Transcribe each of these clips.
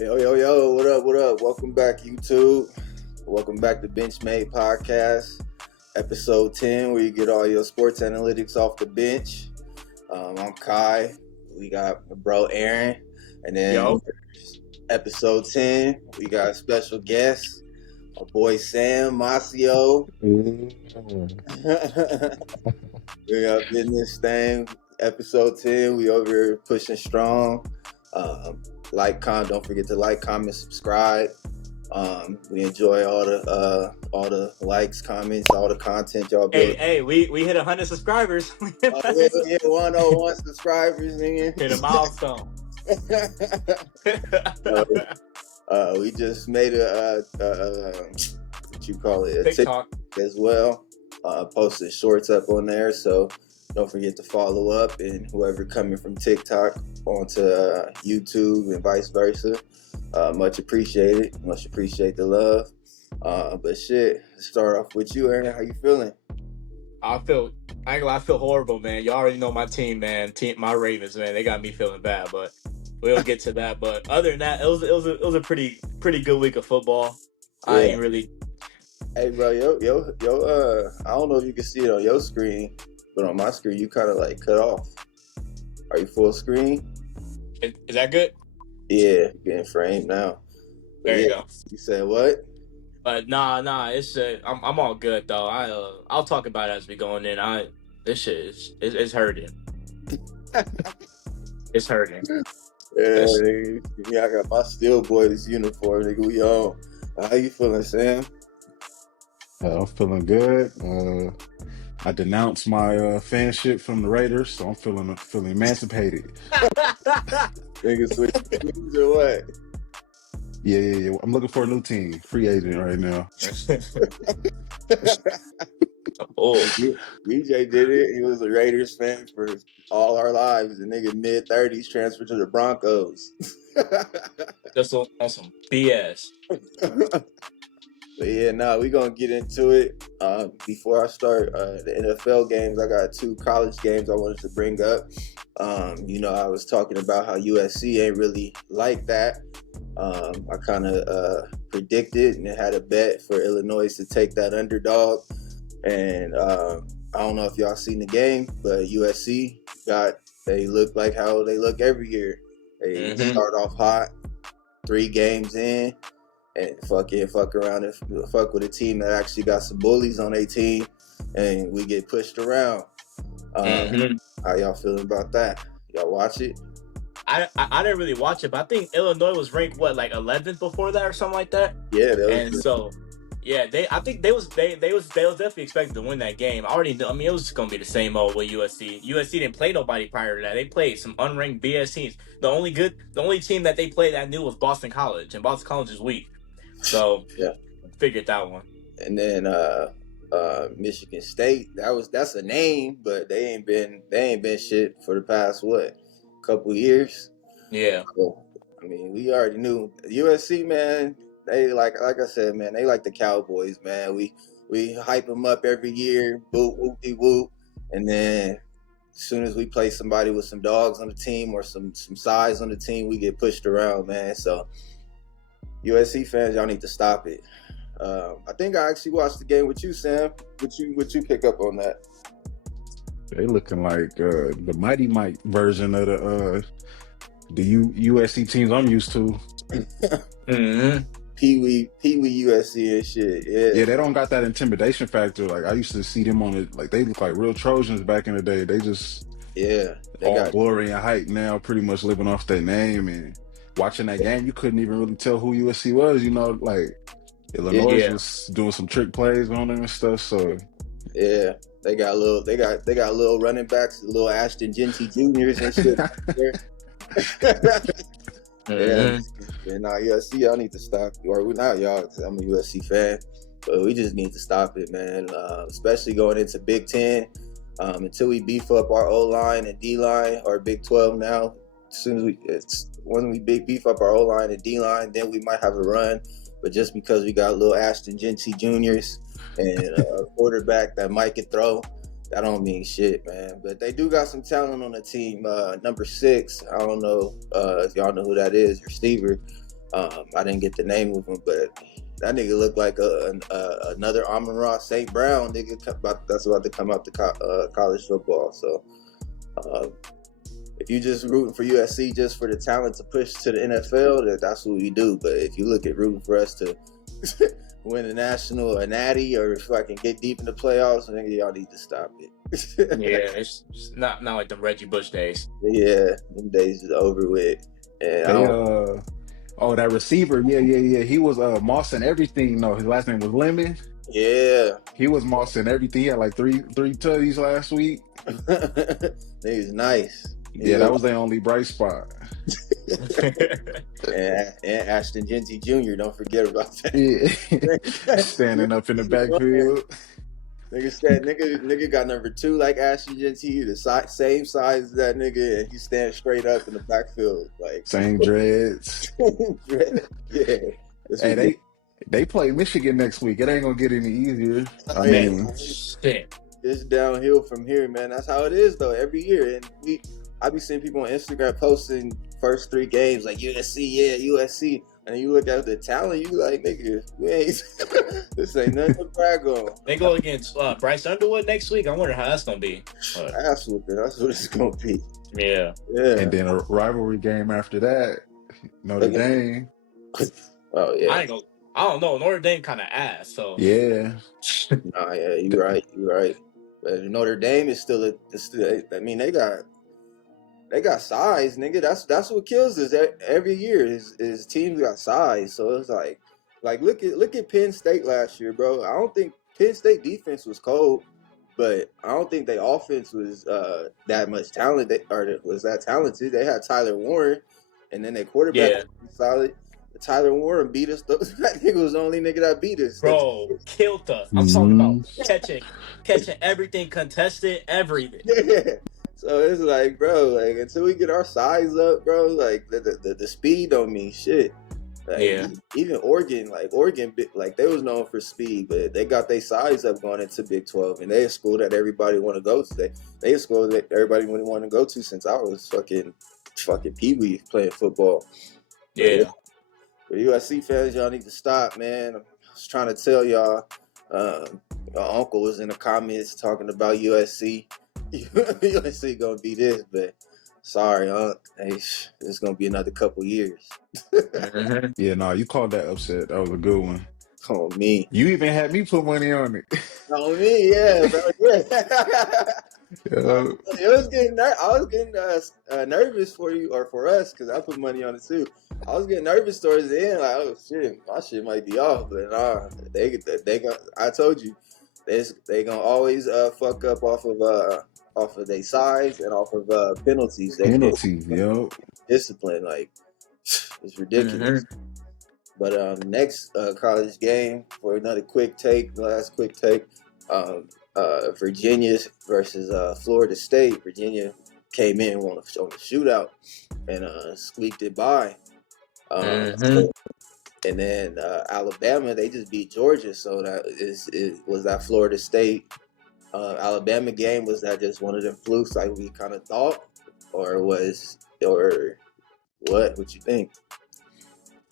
Yo, yo, yo, what up, what up? Welcome back, YouTube. Welcome back to Benchmade Podcast, episode 10, where you get all your sports analytics off the bench. I'm Kai. We got my bro Aaron. And then episode 10, we got a special guest, my boy Sam Masio. We up in this thing. Episode 10, we over here pushing strong. Don't forget to like, comment, subscribe. We enjoy all the likes, comments, all the content y'all build. Hey, we hit 100 subscribers. Yeah, 101 subscribers, nigga. Hit a milestone. We just made a TikTok as well. Posted shorts up on there, so don't forget to follow up, and whoever coming from TikTok onto YouTube and vice versa. Much appreciated. Much appreciate the love. But shit, let's start off with you, Aaron. How you feeling? I feel horrible, man. You already know my team, man. My Ravens, man. They got me feeling bad, but we'll get to that. But other than that, it was a pretty good week of football. Yeah. I ain't really. Hey, bro, I don't know if you can see it on your screen, but on my screen, you kind of like cut off. Are you full screen? Is that good? Yeah, getting framed now. There you go. You said what? But nah. It's I'm all good though. I'll talk about it as we go in. This shit is hurting. It's hurting. Yeah, I got my Steel Boys uniform. Nigga, we on. How you feeling, Sam? I'm feeling good. I denounced my fanship from the Raiders, so I'm feeling emancipated. Niggas switch teams or what? Yeah. I'm looking for a new team. Free agent right now. BJ did it. He was a Raiders fan for all our lives. The nigga mid-30s transferred to the Broncos. That's some BS. But yeah, we're going to get into it. Before I start the NFL games, I got 2 college games I wanted to bring up. I was talking about how USC ain't really like that. I kind of predicted and had a bet for Illinois to take that underdog. And I don't know if y'all seen the game, but USC they look like how they look every year. They start off hot, 3 games in, and fuck around and fuck with a team that actually got some bullies on their team, and we get pushed around. How y'all feeling about that? Y'all watch it? I didn't really watch it, but I think Illinois was ranked 11th before that or something like that. Yeah, I think they was definitely expected to win that game. I already know. I mean, it was just gonna be the same old with USC. USC didn't play nobody prior to that. They played some unranked BS teams. The only team that they played that I knew was Boston College, and Boston College is weak. So yeah, figured that one. And then Michigan State. That's a name, but they ain't been shit for the past couple years. Yeah. So, I mean, we already knew USC, man. They like I said, man. They like the Cowboys, man. We hype them up every year, boop whoopty whoop, and then as soon as we play somebody with some dogs on the team or some size on the team, we get pushed around, man. So USC fans, y'all need to stop it. I think I actually watched the game with you, Sam. Would you pick up on that? They looking like the Mighty Mike version of the USC teams I'm used to. Pee-wee USC and shit. Yeah, they don't got that intimidation factor. Like I used to see them on it. Like they look like real Trojans back in the day. They just they got glory and hype now, pretty much living off their name. And watching that game, you couldn't even really tell who USC was. Like Illinois was doing some trick plays on them and stuff. So yeah. They got little running backs, little Ashton Genty Juniors and shit. Yeah. And USC, y'all need to stop. Or we're not y'all, because I'm a USC fan, but we just need to stop it, man. Especially going into Big Ten. Until we beef up our O-line and D-line, or Big 12 now. When we beef up our O-line and D-line, then we might have a run. But just because we got little Ashton Genty Juniors and a quarterback that might can throw, that don't mean shit, man. But they do got some talent on the team. Number 6, I don't know if y'all know who that is, receiver. I didn't get the name of him, but that nigga looked like another Amon-Ra St. Brown nigga. That's about to come out to college football. So if you just rooting for USC just for the talent to push to the NFL, that's what we do. But if you look at rooting for us to win a national, a natty, or if I can get deep in the playoffs, nigga, y'all need to stop it. Yeah, it's not like the Reggie Bush days. Yeah, them days is over with. And that receiver, yeah. He was mossing everything. No, his last name was Lemon. Yeah, he was mossing everything. He had like three tutties last week. Nigga's nice. Yeah, that was their only bright spot. and Ashton Genty Jr. Don't forget about that. Yeah, standing up in the backfield. Nigga got number 2 like Ashton Genty, the same size as that nigga, and he stands straight up in the backfield, like same dreads. Yeah. Hey, they play Michigan next week. It ain't gonna get any easier. I mean, it's downhill from here, man. That's how it is though. Every year, and I be seeing people on Instagram posting first 3 games like USC, and you look at the talent, you like, nigga, this ain't nothing to brag on. They go against Bryce Underwood next week. I wonder how that's gonna be. Ass whooping. That's what it's gonna be. Yeah. And then a rivalry game after that, Notre Dame. Oh yeah. I don't know. Notre Dame kind of ass. So yeah. Nah, yeah, you're right. But Notre Dame is still I mean, they got size, nigga. That's what kills us every year. Is teams got size. So it's like look at Penn State last year, bro. I don't think Penn State defense was cold, but I don't think their offense was that much talent. Was that talented. They had Tyler Warren, and then their quarterback was solid. Tyler Warren beat us. That nigga was the only nigga that beat us. Bro, killed us. I'm talking about catching everything, contested, everything. Yeah. So it's like, bro, like until we get our size up, bro, like the speed don't mean shit. Like, even Oregon, like they was known for speed, but they got their size up going into Big 12, and they a school that everybody want to go to. They a school that everybody would want to go to since I was fucking pee-wee playing football. Yeah. For USC fans, y'all need to stop, man. I was trying to tell y'all. My uncle was in the comments talking about USC. USC gonna be this, but sorry, hey, it's gonna be another couple years. Yeah, no, you called that upset. That was a good one. On me. You even had me put money on it. On me, yeah, bro. Yeah. I was getting nervous for you or for us because I put money on it too. I was getting nervous towards the end, like, oh shit, my shit might be off, but nah, they gonna. I told you, they gonna always fuck up off of their size and off of penalties. Discipline, like it's ridiculous. But next college game for another last quick take. Virginia versus Florida State. Virginia came in on a shootout and squeaked it by. And then Alabama, they just beat Georgia. So was that Florida State Alabama game? Was that just one of them flukes like we kind of thought, or what you think?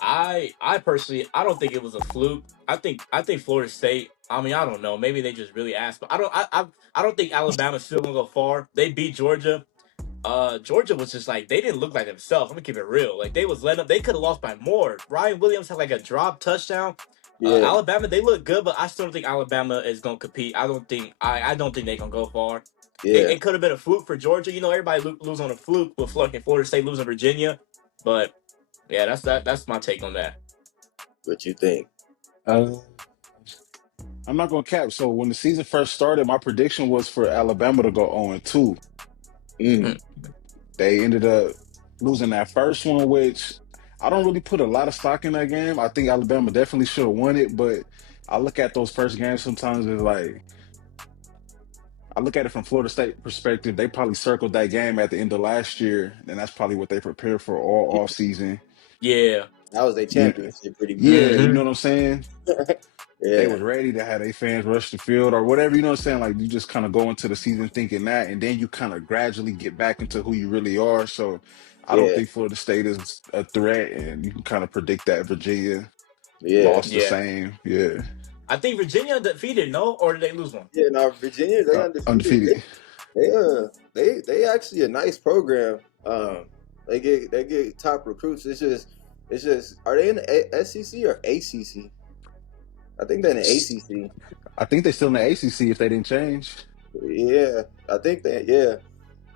I personally, I don't think it was a fluke. I think Florida State. I mean, I don't know. Maybe they just really asked, but I don't think Alabama's still gonna go far. They beat Georgia. Georgia was just like, they didn't look like themselves. I'm gonna keep it real. Like, they was letting up. They could have lost by more. Ryan Williams had like a drop touchdown. Alabama, they look good, but I still don't think Alabama is gonna compete. I don't think they're gonna go far. Yeah. It could have been a fluke for Georgia. You know, everybody lose on a fluke with fucking Florida State losing Virginia, but. Yeah, that's my take on that. What you think? I'm not gonna cap. So when the season first started, my prediction was for Alabama to go 0-2. They ended up losing that first one, which I don't really put a lot of stock in that game. I think Alabama definitely should have won it, but I look at those first games sometimes as like, I look at it from Florida State perspective. They probably circled that game at the end of last year, and that's probably what they prepared for all off season. Yeah. That was their championship pretty much. Yeah, you know what I'm saying? They was ready to have their fans rush the field or whatever, you know what I'm saying? Like, you just kind of go into the season thinking that, and then you kind of gradually get back into who you really are. So I don't think Florida State is a threat, and you can kind of predict that Virginia lost the same. Yeah. I think Virginia undefeated, no? Or did they lose one? Yeah, no, Virginia, they undefeated. They actually a nice program. They get top recruits. It's just are they in the SEC or ACC? I think they're in the ACC. I think they're still in the ACC if they didn't change. Yeah, I think that.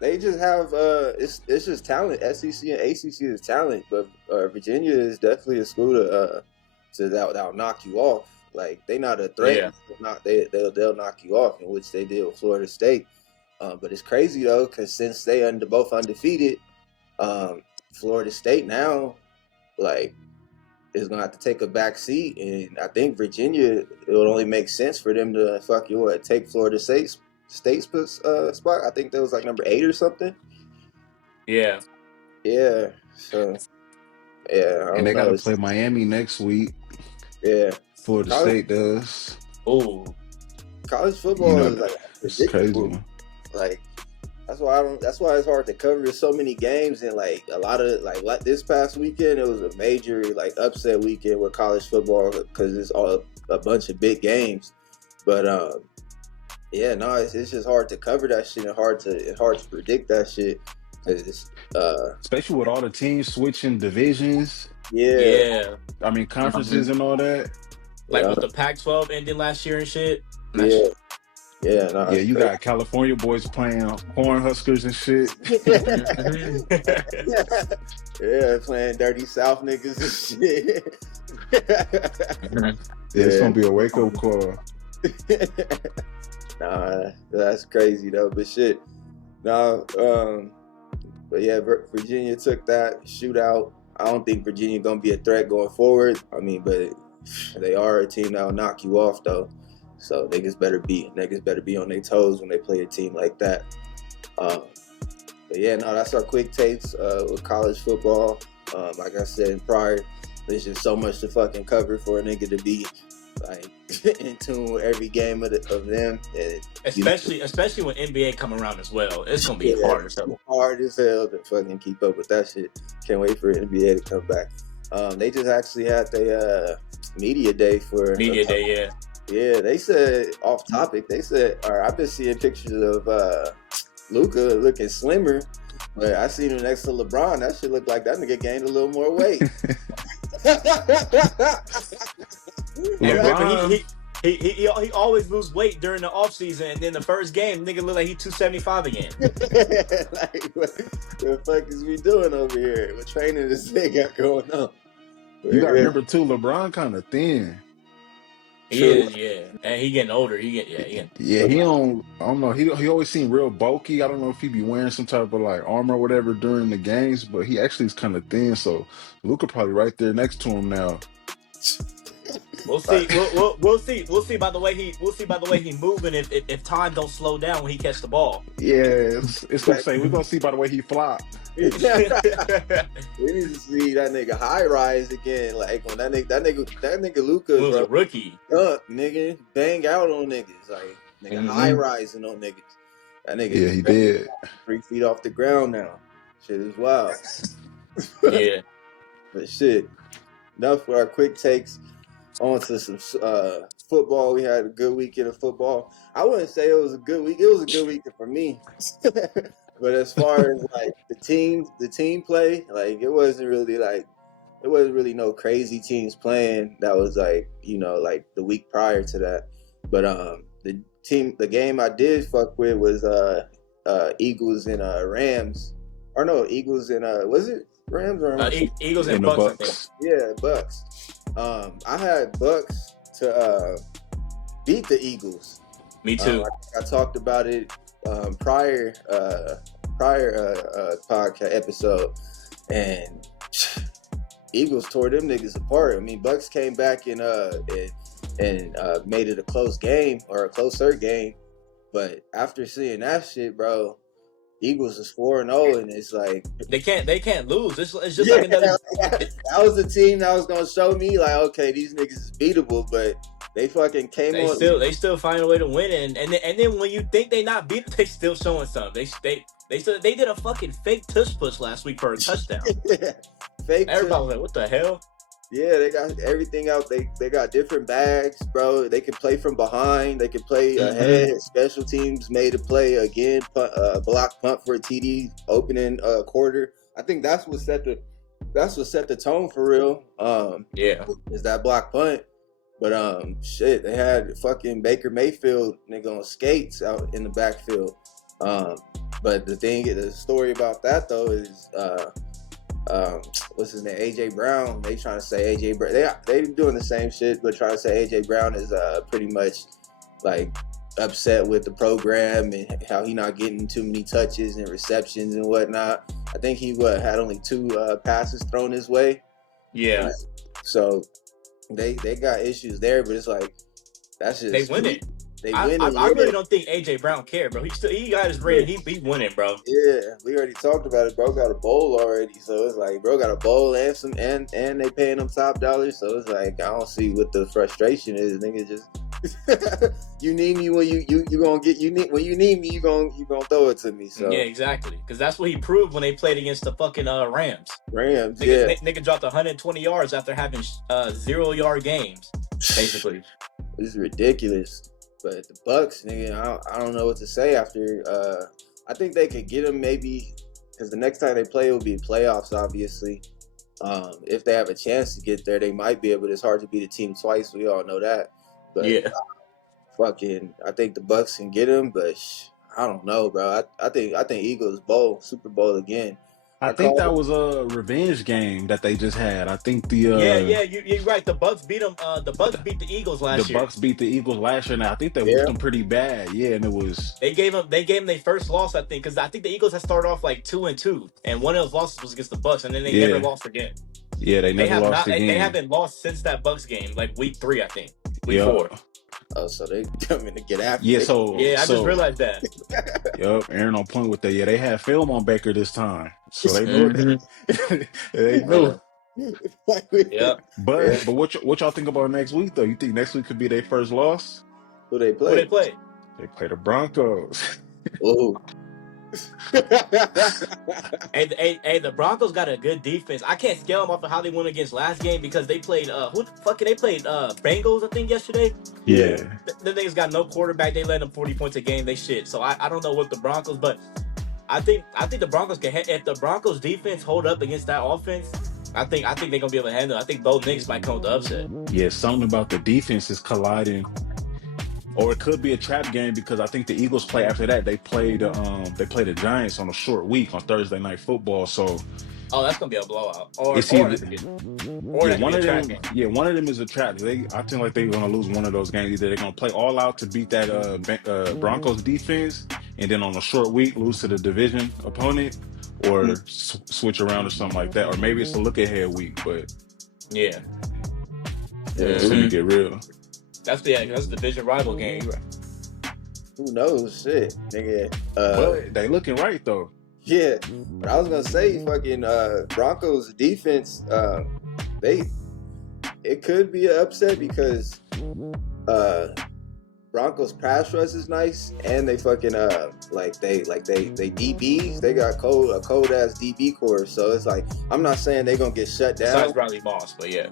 They just have it's just talent. SEC and ACC is talent, but Virginia is definitely a school that'll knock you off. Like they not a threat. Yeah. They'll knock you off, in which they did with Florida State. But it's crazy though, because since they both undefeated, Florida State now like is gonna have to take a back seat, and I think Virginia, it would only make sense for them to take Florida State's spot. I think that was like number 8 or something. Yeah. Yeah. So and they gotta play Miami next week. Yeah. Florida State does. Oh. College football is like it's crazy. Like that's why it's hard to cover so many games, and like a lot of like this past weekend it was a major like upset weekend with college football because it's all a bunch of big games. But it's just hard to cover that shit and hard to predict that shit because especially with all the teams switching divisions. Yeah. I mean conferences and all that. Like with the Pac-12 ending last year and shit. You got California boys playing Cornhuskers and shit. Playing Dirty South niggas and shit. It's gonna be a wake-up call. Nah, that's crazy though. But shit, Virginia took that shootout. I don't think Virginia gonna be a threat going forward. I mean, but they are a team that'll knock you off though. So niggas better be on their toes when they play a team like that. That's our quick takes with college football. Like I said prior, there's just so much to fucking cover for a nigga to be like in tune with every game of them. And, especially when NBA come around as well. It's gonna be hard as hell. Hard as hell to fucking keep up with that shit. Can't wait for NBA to come back. They just actually had their media day for yeah. Yeah, they said off topic. They said, I've been seeing pictures of Luka looking slimmer, but I seen him next to LeBron. That shit look like that nigga gained a little more weight. He always lose weight during the off season, and then the first game, nigga look like he 275 again. Like what the fuck is we doing over here? What training this thing got going on? You gotta remember too, LeBron kind of thin. He is, yeah, and he getting older. He don't. I don't know. He always seemed real bulky. I don't know if he be wearing some type of like armor or whatever during the games, but he actually is kind of thin. So Luka probably right there next to him now. We'll see. We'll see. We'll see by the way he moving. If time don't slow down when he catch the ball. Yeah, it's gonna say we're gonna see by the way he flop. We need to see that nigga high rise again. Like when that nigga Luka was a rookie. Nigga bang out on niggas. Like nigga high rising on niggas. That nigga. Yeah, he did. 3 feet off the ground now. Shit is wild. Yeah. But shit. Enough for our quick takes. On to some football. We had a good weekend of football. I wouldn't say it was a good week. It was a good weekend for me. But as far as like the team play, like it wasn't really no crazy teams playing. That was like, like the week prior to that. But the game I did fuck with was Eagles and Rams. Or no, Eagles and was it Rams or Eagles and Bucks? I think. Yeah, Bucks. I had Bucks to beat the Eagles. Me too. I talked about it prior podcast episode, and Eagles tore them niggas apart. I mean, Bucks came back and made it a close game or a closer game, but after seeing that shit, bro, Eagles is 4-0, and it's like they can't lose. It's just like another. That was the team that was gonna show me like, okay, these niggas is beatable, but They fucking came They on. They still find a way to win, and then when you think they not beat, they still showing something. They did a fucking fake tush push last week for a touchdown. Fake. Everybody was like, "What the hell?" Yeah, they got everything out. They got different bags, bro. They can play from behind. They can play ahead. Special teams made a play again. Block punt for a TD opening quarter. I think that's what set the tone for real. Yeah, is that block punt. But shit, they had fucking Baker Mayfield nigga on skates out in the backfield. But the story about that though is what's his name? AJ Brown. They trying to say AJ Brown. They doing the same shit, but trying to say AJ Brown is pretty much like upset with the program and how he not getting too many touches and receptions and whatnot. I think he had only 2 passes thrown his way. Yeah. So they got issues there, but it's like that's just they win it. I really don't think AJ Brown cared, bro. He got his ring. He winning, bro. Yeah, we already talked about it. Bro got a bowl already, so it's like bro got a bowl and some and they paying him top dollars. So it's like I don't see what the frustration is. Nigga, just you need me when you gonna get when you need me you gonna throw it to me. So yeah, exactly. Because that's what he proved when they played against the fucking Rams. Nigga dropped 120 yards after having 0-yard games, basically. It's ridiculous. But the Bucks, nigga, I don't know what to say after. I think they could get them maybe because the next time they play will be playoffs, obviously. If they have a chance to get there, they might be able. It's hard to beat a team twice. We all know that. But yeah, I think the Bucks can get them, but I don't know, bro. I think Eagles Super Bowl again. I think that was a revenge game that they just had. I think you're right. The Bucks beat them. The Bucks beat the Eagles last year. The Bucks beat the Eagles last year, and I think they whooped them pretty bad. Yeah, and it was they gave them their first loss, I think, because I think the Eagles had started off like 2-2, and one of those losses was against the Bucks, and then they never lost again. Yeah, they never lost again. They haven't lost since that Bucks game, like week 3, I think. Week 4. Oh, so they coming to get after it. I just realized that. Yup, Aaron on point with that. Yeah, they had film on Baker this time, so they knew it. They knew. Yeah. But what y'all think about next week though? You think next week could be their first loss? Who they play? They play the Broncos. Oh. Hey, the Broncos got a good defense. I can't scale them off of how they won against last game because they played Bengals, I think, yesterday. Yeah. The niggas got no quarterback. They let them 40 points a game. They shit. So I don't know what the Broncos, but I think the Broncos can. If the Broncos defense hold up against that offense, I think they're gonna be able to handle it. I think both niggas might come with the upset. Yeah, something about the defense is colliding. Or it could be a trap game because I think the Eagles play after that. They play the Giants on a short week on Thursday Night Football. So, that's gonna be a blowout. Or one of them. Yeah, one of them is a trap. I think like they're gonna lose one of those games. Either they're gonna play all out to beat that Broncos defense, and then on a short week lose to the division opponent, or switch around or something like that. Or maybe it's a look ahead week. But yeah, it's gonna get real. That's the division rival game. Who knows? Shit, nigga. But they looking right though. Yeah, but I was gonna say, fucking Broncos defense. It could be an upset because Broncos pass rush is nice, and they fucking they DBs. They got a cold ass DB core. So it's like I'm not saying they're gonna get shut down. Besides Bradley Moss, but yeah,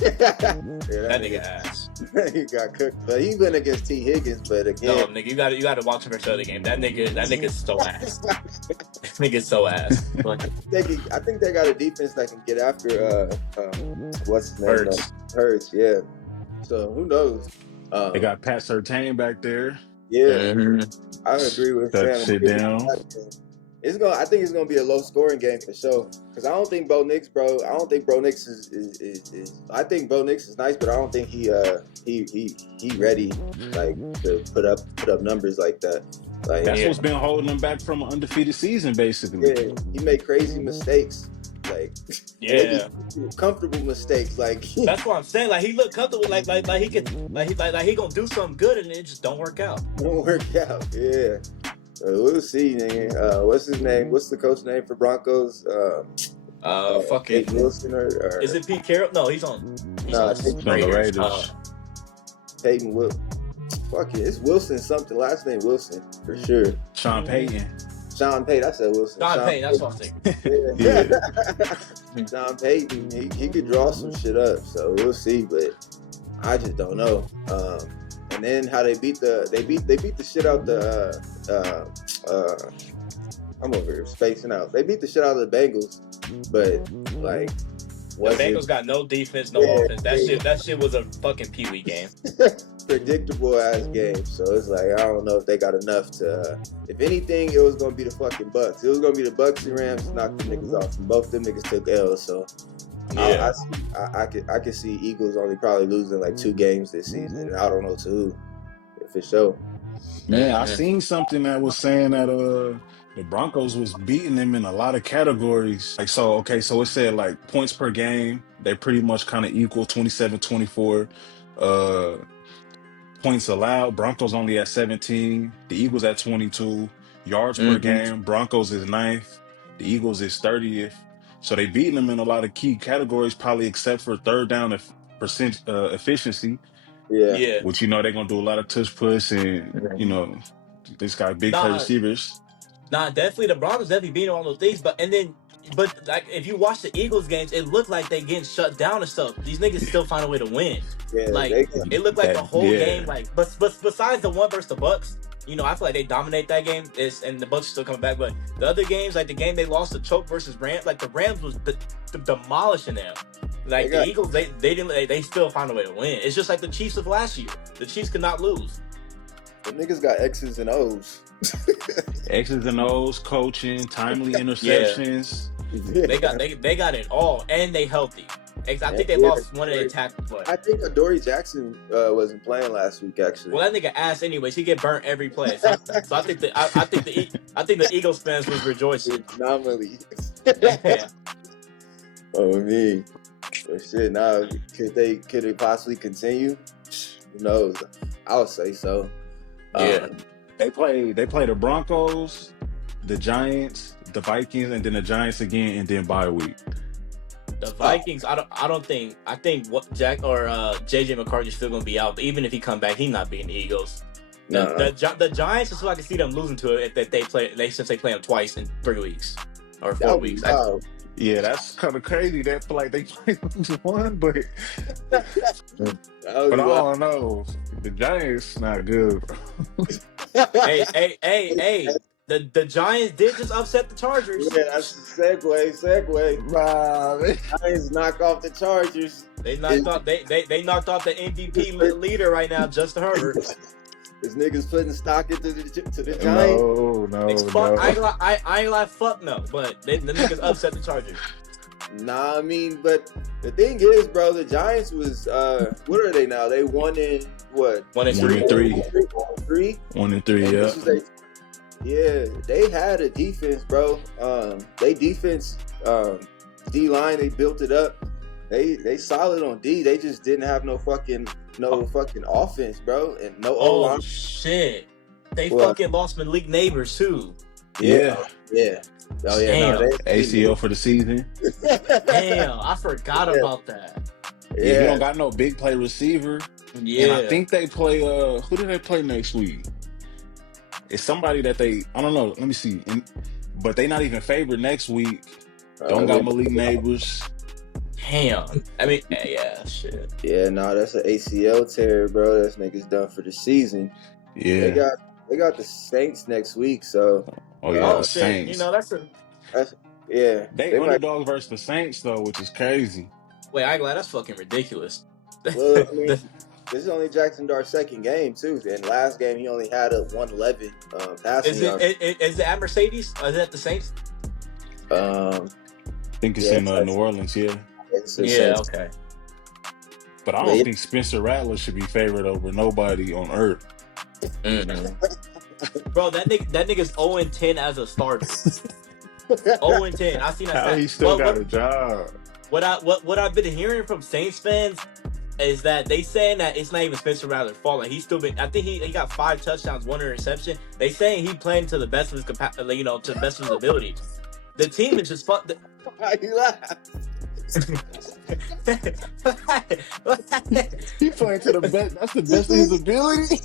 that nigga ass. He got cooked, but he went against T. Higgins. But again, no, nigga, you got to watch him for the other game. That nigga's so ass. Nigga's so ass. I think they got a defense that can get after what's his name? Hurts. Yeah. So who knows? They got Pat Surtain back there. Yeah, I agree with that shit down. I think it's gonna be a low scoring game for sure. Because I don't think Bo Nix, bro. I don't think Bo Nix is. I think Bo Nix is nice, but I don't think he ready like to put up numbers like that. Like that's what's been holding him back from an undefeated season, basically. Yeah, he made crazy mistakes. Like comfortable mistakes. Like that's what I'm saying. Like he looked comfortable. Like he could like he gonna do something good, and it just don't work out. Yeah. We'll see, nigga. What's his name? What's the coach name for Broncos? Fucking Wilson or is it Pete Carroll? No, he's on the Raiders. Peyton will. Fuck it, it's Wilson something. Last name Wilson for sure. Sean Payton. Sean Payton. I said Wilson. Sean Payton. That's what I'm thinking. Yeah. Sean Payton. He could draw some shit up. So we'll see, but I just don't know. And then how they beat the shit out the I'm over here spacing out. They beat the shit out of the Bengals, but like the Bengals got no defense, no offense. That shit was a fucking pee-wee game. Predictable ass game. So it's like I don't know if they got enough to. If anything, it was gonna be the fucking Bucks. It was gonna be the Bucks and Rams to knock the niggas off. And both them niggas took L's. So yeah, I could see Eagles only probably losing like 2 games this season. And I don't know to who, for sure. Man, I seen something that was saying that the Broncos was beating them in a lot of categories. Like, so it said like points per game, they pretty much kind of equal 27-24. Points allowed, Broncos only at 17, the Eagles at 22. Yards per game, Broncos is 9th, the Eagles is 30th. So they beating them in a lot of key categories, probably except for third down efficiency. Yeah. Which, they're going to do a lot of tush push and, this guy big play receivers. Definitely the Broncos definitely beating all those things. But like if you watch the Eagles games, it looked like they getting shut down and stuff. These niggas still find a way to win. Yeah, like it looked like the whole game. Like, but besides the one versus the Bucks, I feel like they dominate that game. And the Bucks are still coming back. But the other games, like the game they lost to choke versus Rams, like the Rams was demolishing them. Like the Eagles, they still find a way to win. It's just like the Chiefs of last year. The Chiefs could not lose. The niggas got X's and O's. X's and O's, coaching, timely interceptions. Yeah. They got it all, and they healthy. I think they lost one of their tackles. I think Adoree Jackson wasn't playing last week, actually. Well, that nigga ass anyways. He get burnt every play. So I think the Eagles fans was rejoicing. Anomaly. Yeah. Oh me. But shit, now could they possibly continue? Who knows? I would say so. Yeah. They play the Broncos, the Giants, the Vikings, and then the Giants again, and then bye week. The Vikings, I think what Jack or JJ McCarthy's still gonna be out. But even if he come back, he's not beating the Eagles. The Giants is who I can see them losing to it if they play. Since they play them twice in 3 weeks or 4 weeks. Yeah, that's kind of crazy. That feel like they played one, but I don't know. The Giants not good, bro. Hey. The Giants did just upset the Chargers. Yeah, that's the segue. Wow, the Giants knock off the Chargers. They knocked off the MVP leader right now, Justin Herbert. This nigga's putting stock into the Giants. No. I ain't like fuck no, but the niggas upset the Chargers. Nah, I mean, but the thing is, bro, the Giants was what are they now? They won in what? 1 and 3. 1 and 3, yeah. Yeah, they had a defense, bro. They defense, D-line, they built it up. They solid on D. They just didn't have no fucking offense, bro, and no O-line. Oh shit! They fucking lost Malik Neighbors too. Yeah. Oh yeah, ACL for the season. Damn, I forgot about that. Yeah, you don't got no big play receiver. Yeah, and I think they play. Who do they play next week? It's somebody that I don't know. Let me see. But they not even favored next week. Don't got Malik Neighbors. Damn. I mean, yeah, shit. Yeah, that's an ACL tear, bro. This nigga's done for the season. Yeah. They got the Saints next week, so. The Saints. They underdogs versus the Saints though, which is crazy. Wait, I'm glad that's fucking ridiculous. Well, I mean, this is only Jackson Dart's second game too. And last game he only had a 111 passing yard. Is it at Mercedes? Or is it at the Saints? I think it's in New Orleans. Yeah. Okay. But I don't think Spencer Rattler should be favored over nobody on earth. Mm-hmm. Bro, that nigga's 0-10 as a starter. 0-10. I seen that. How he still got a job. What I've been hearing from Saints fans is that they saying that it's not even Spencer Rattler's fault. Like he's still been. I think he got 5 touchdowns, 1 interception. They saying he playing to the best of his to the best of his ability. The team is just fucked. Why you laugh? He playing to the best. That's the best of his ability.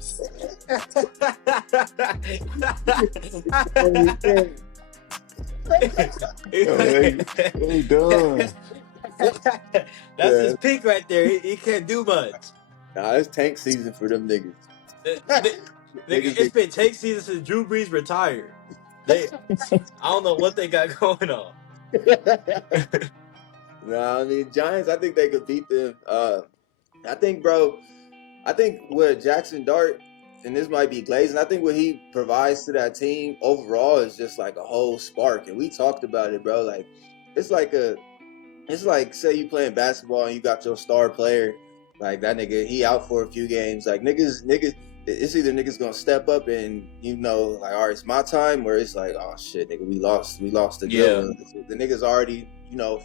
He done. That's his peak right there. He can't do much. Nah, it's tank season for them niggas. It's been tank season since Drew Brees retired. I don't know what they got going on. Nah, I mean Giants. I think they could beat them. I think what Jackson Dart, and this might be glazing, I think what he provides to that team overall is just like a whole spark. And we talked about it, bro. Like it's like say you playing basketball and you got your star player, like that nigga, he out for a few games. Like niggas, it's either niggas gonna step up and like, all right, it's my time, or it's like, oh shit, nigga, we lost the good one. The niggas already,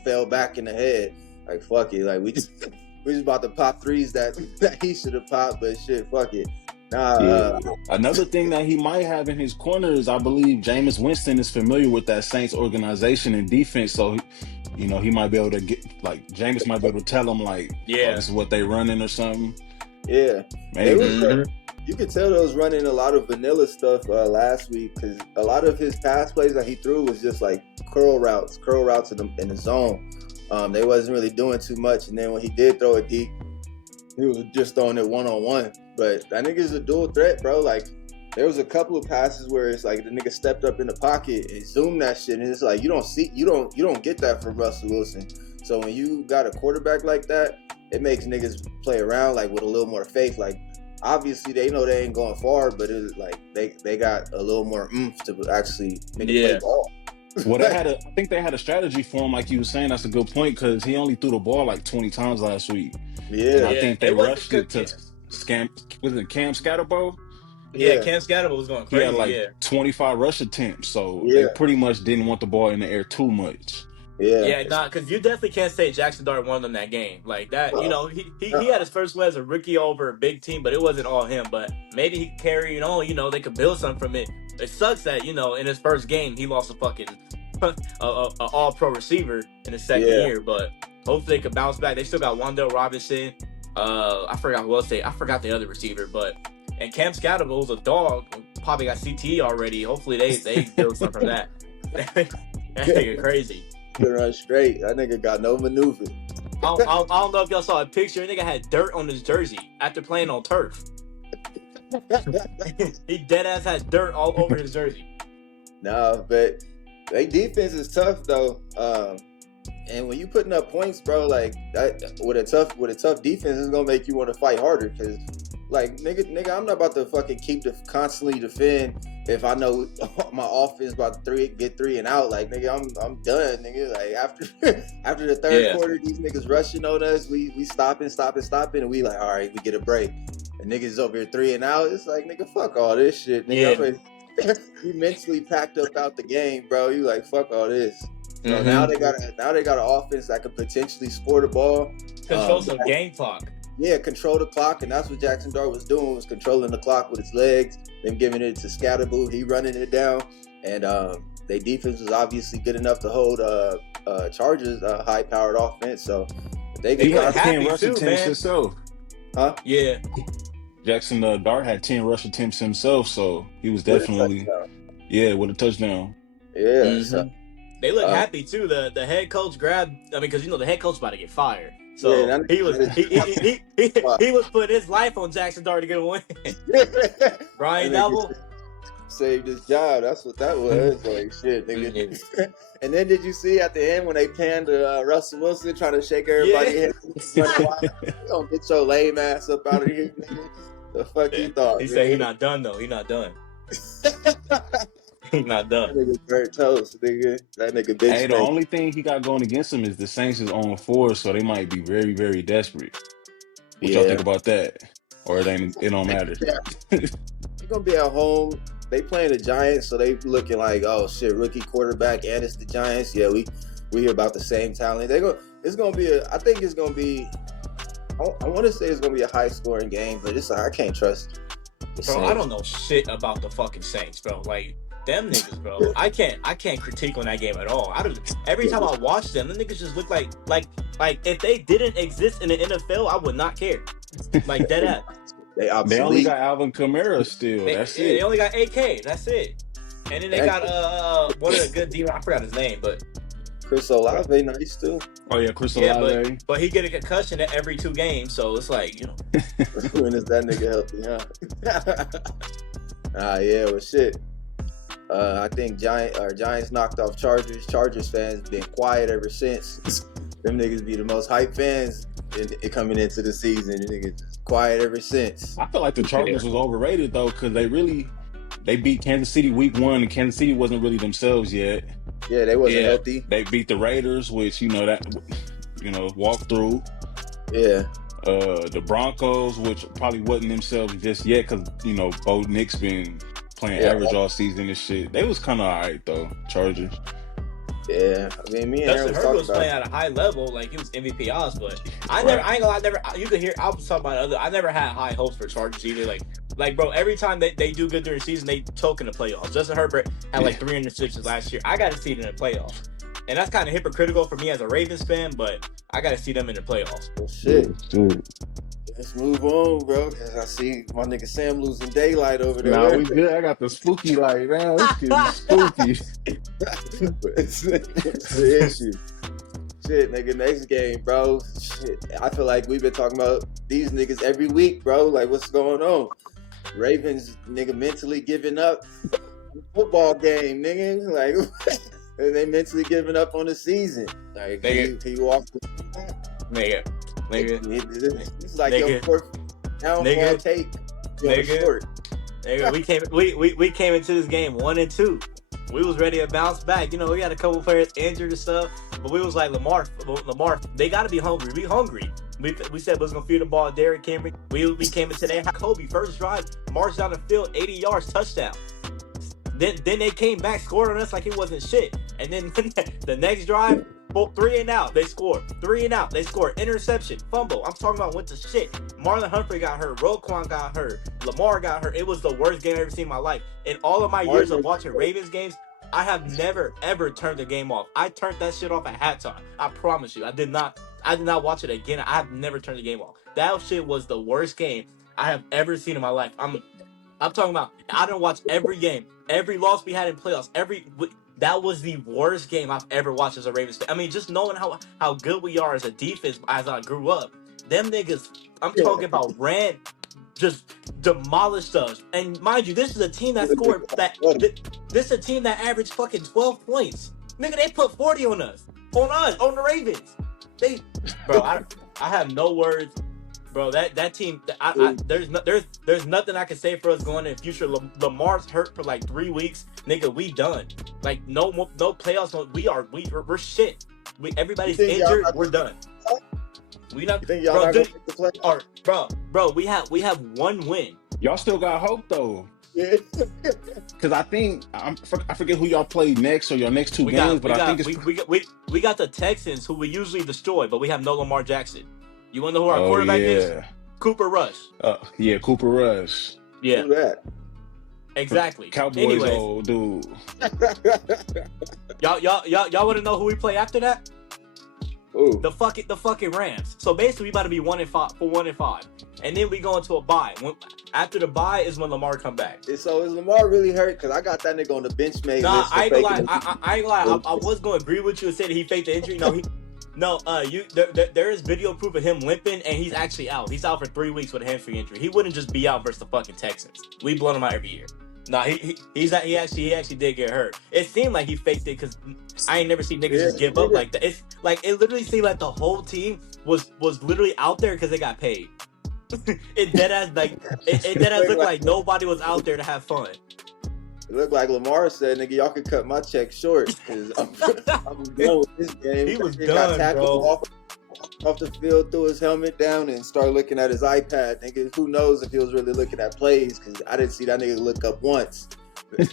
fell back in the head. Like fuck it, like we just about to pop threes that he should have popped, but shit, fuck it. Another thing that he might have in his corner is, I believe Jameis Winston is familiar with that Saints organization and defense, so he might be able to get, like, Jameis might be able to tell him, like, this is what they running or something. Yeah, maybe. You could tell they was running a lot of vanilla stuff last week, because a lot of his pass plays that he threw was just like curl routes in the zone. They wasn't really doing too much, and then when he did throw it deep, he was just throwing it one-on-one. But that nigga's a dual threat, bro. Like, there was a couple of passes where it's like the nigga stepped up in the pocket and zoomed that shit, and it's like you don't get that from Russell Wilson. So when you got a quarterback like that, it makes niggas play around like with a little more faith. Like, obviously they know they ain't going far, but it's like they got a little more oomph to actually make it play ball. Well, I think they had a strategy for him, like you were saying. That's a good point, because he only threw the ball like 20 times last week. Yeah, and I think they rushed it to Cam Scatterbo? Yeah, Cam Scatterbo was going crazy. He had 25 rush attempts, so they pretty much didn't want the ball in the air too much. Because you definitely can't say Jackson Dart won them that game like that. He had his first win as a rookie over a big team, but it wasn't all him. But maybe he could carry it on. They could build something from it. It sucks that in his first game he lost a fucking all pro receiver in his second year, but hopefully they could bounce back. They still got Wan'Dale Robinson. I forgot who else I forgot the other receiver, and Cam Scatterbo was a dog. Probably got CTE already. Hopefully they build something from that. That nigga crazy. He run straight. That nigga got no maneuver. I don't know if y'all saw a picture. That nigga had dirt on his jersey after playing on turf. He dead ass had dirt all over his jersey. Nah, but they defense is tough though. And when you putting up points, bro, like that with a tough defense, it's gonna make you want to fight harder. Cause like nigga, I'm not about to fucking constantly defend if I know my offense about to get 3 and out. Like nigga, I'm done, nigga. Like after the third quarter, these niggas rushing on us, we stopping, and we like, all right, we get a break. And niggas over here 3 and out. It's like, nigga, fuck all this shit, nigga. You mentally packed up out the game, bro. You like, fuck all this. So now they got an offense that could potentially score the ball. Control some game clock. Yeah, control the clock, and that's what Jackson Dart was doing, was controlling the clock with his legs, then giving it to Scatterbo, he running it down, and their defense was obviously good enough to hold Chargers high-powered offense, so they got 10 rush attempts himself. Huh? Yeah. Jackson Dart had 10 rush attempts himself, so he was definitely with a touchdown. Yeah. So, they look happy too. The head coach grabbed. I mean, because the head coach about to get fired. So he was putting his life on Jackson Dart to get a win. Brian Double saved his job. That's what that was. Like shit, nigga. And then did you see at the end when they panned to Russell Wilson trying to shake everybody head? You don't get your lame ass up out of here, nigga. The fuck you thought? He said he's not done though. He's not done. He's not done. That nigga burnt toast, nigga. That nigga bitch. Hey, the only thing he got going against him is the Saints is on 4, so they might be very, very desperate. What y'all think about that? Or it don't matter? They're gonna be at home. They playing the Giants, so they looking like, oh shit, rookie quarterback, and it's the Giants. Yeah, we hear about the same talent. It's gonna be I think it's gonna be. I want to say it's gonna be a high scoring game, but it's like I can't trust. Bro, I don't know shit about the fucking Saints, bro. Like them niggas, bro. I can't critique on that game at all. Every time I watch them, the niggas just look like Like if they didn't exist in the NFL, I would not care. Like dead ass. They obsolete. They only got Alvin Kamara still. That's it. They only got AK. That's it. And then they got one of the good D. I forgot his name, but Chris Olave nice too. Oh yeah, Chris Olave. But he get a concussion at every 2 games, so it's like, you know. When is that nigga healthy, huh? Yeah, well shit. I think Giants knocked off Chargers. Chargers fans been quiet ever since. Them niggas be the most hype fans coming into the season. The niggas quiet ever since. I feel like the Chargers was overrated though, because they beat Kansas City week 1, and Kansas City wasn't really themselves yet. Yeah, they wasn't healthy. They beat the Raiders, which walked through. Yeah. The Broncos, which probably wasn't themselves just yet, because Bo Nick's been playing average all season and shit. They was kind of alright though, Chargers. Yeah, I mean, me and Aaron was playing at a high level, like he was MVP odds, but I ain't gonna lie, you could hear, I was talking about I never had high hopes for Chargers either. Like bro, every time they do good during the season, they choke in the playoffs. Justin Herbert had like 3 interceptions last year. I got to see it in the playoffs. And that's kind of hypocritical for me as a Ravens fan, but I got to see them in the playoffs. Well, shit. Let's move on, bro. Cause I see my nigga Sam losing daylight over there. Nah, we good. I got the spooky light now. It's getting spooky. It's the issue. Shit, nigga, next game, bro. Shit, I feel like we've been talking about these niggas every week, bro. Like, what's going on? Ravens, nigga, mentally giving up. Football game, nigga. Like, they mentally giving up on the season. Like, can you walk the nigga? This is like your fourth downfall take. Nigga, we came into this game 1-2. We was ready to bounce back. We had a couple players injured and stuff, but we was like, Lamar, they got to be hungry. We hungry. We said we was gonna feed the ball. Derrick Henry. We came into that Kobe first drive, marched down the field, 80 yards, touchdown. Then they came back, scored on us like it wasn't shit. And then the next drive, 3 and out, they scored. 3 and out, they scored. Interception, fumble. I'm talking about went to shit. Marlon Humphrey got hurt. Roquan got hurt. Lamar got hurt. It was the worst game I've ever seen in my life. In all of my years of watching Ravens games, I have never ever turned the game off. I turned that shit off at halftime. I promise you. I did not watch it again. I have never turned the game off. That shit was the worst game I have ever seen in my life. I'm talking about, I didn't watch every game. Every loss we had in playoffs. That was the worst game I've ever watched as a Ravens fan. I mean, just knowing how good we are as a defense as I grew up. Them niggas, I'm talking about, just demolished us. And mind you, this is a team that scored this is a team that averaged fucking 12 points. Nigga, they put 40 on us. On the Ravens. I have no words. Bro, that team, there's nothing I can say for us going in the future. Lamar's hurt for like 3 weeks, nigga. We done. Like no playoffs. We're shit. Everybody's injured. We're done. We not. You think y'all not gonna make the playoffs? Bro, we have 1 win. Y'all still got hope though. Yeah. Because I think I forget who y'all play next or your next 2 games, but I think we got the Texans, who we usually destroy, but we have no Lamar Jackson. You want to know who our quarterback is? Cooper Rush. Yeah, Cooper Rush. Yeah. Who that? Exactly. Cowboys old dude. Y'all want to know who we play after that? Ooh. The fucking Rams. So basically, we about to be 1-5, and then we go into a bye. After the bye is when Lamar come back. So is Lamar really hurt? Because I got that nigga on the Benchmade list. I ain't gonna lie. I ain't gonna lie. I was gonna agree with you and say that he faked the injury. There is video proof of him limping, and he's actually out. He's out for 3 weeks with a hamstring injury. He wouldn't just be out versus the fucking Texans. We blow him out every year. He actually did get hurt. It seemed like he faked it because I ain't never seen niggas just give up like that. It's like it literally seemed like the whole team was literally out there because they got paid. It deadass looked like nobody was out there to have fun. It looked like Lamar said, "Nigga, y'all could cut my check short because I'm done with this game." He was done, bro. Off the field, threw his helmet down, and started looking at his iPad. Nigga, who knows if he was really looking at plays? Because I didn't see that nigga look up once. Put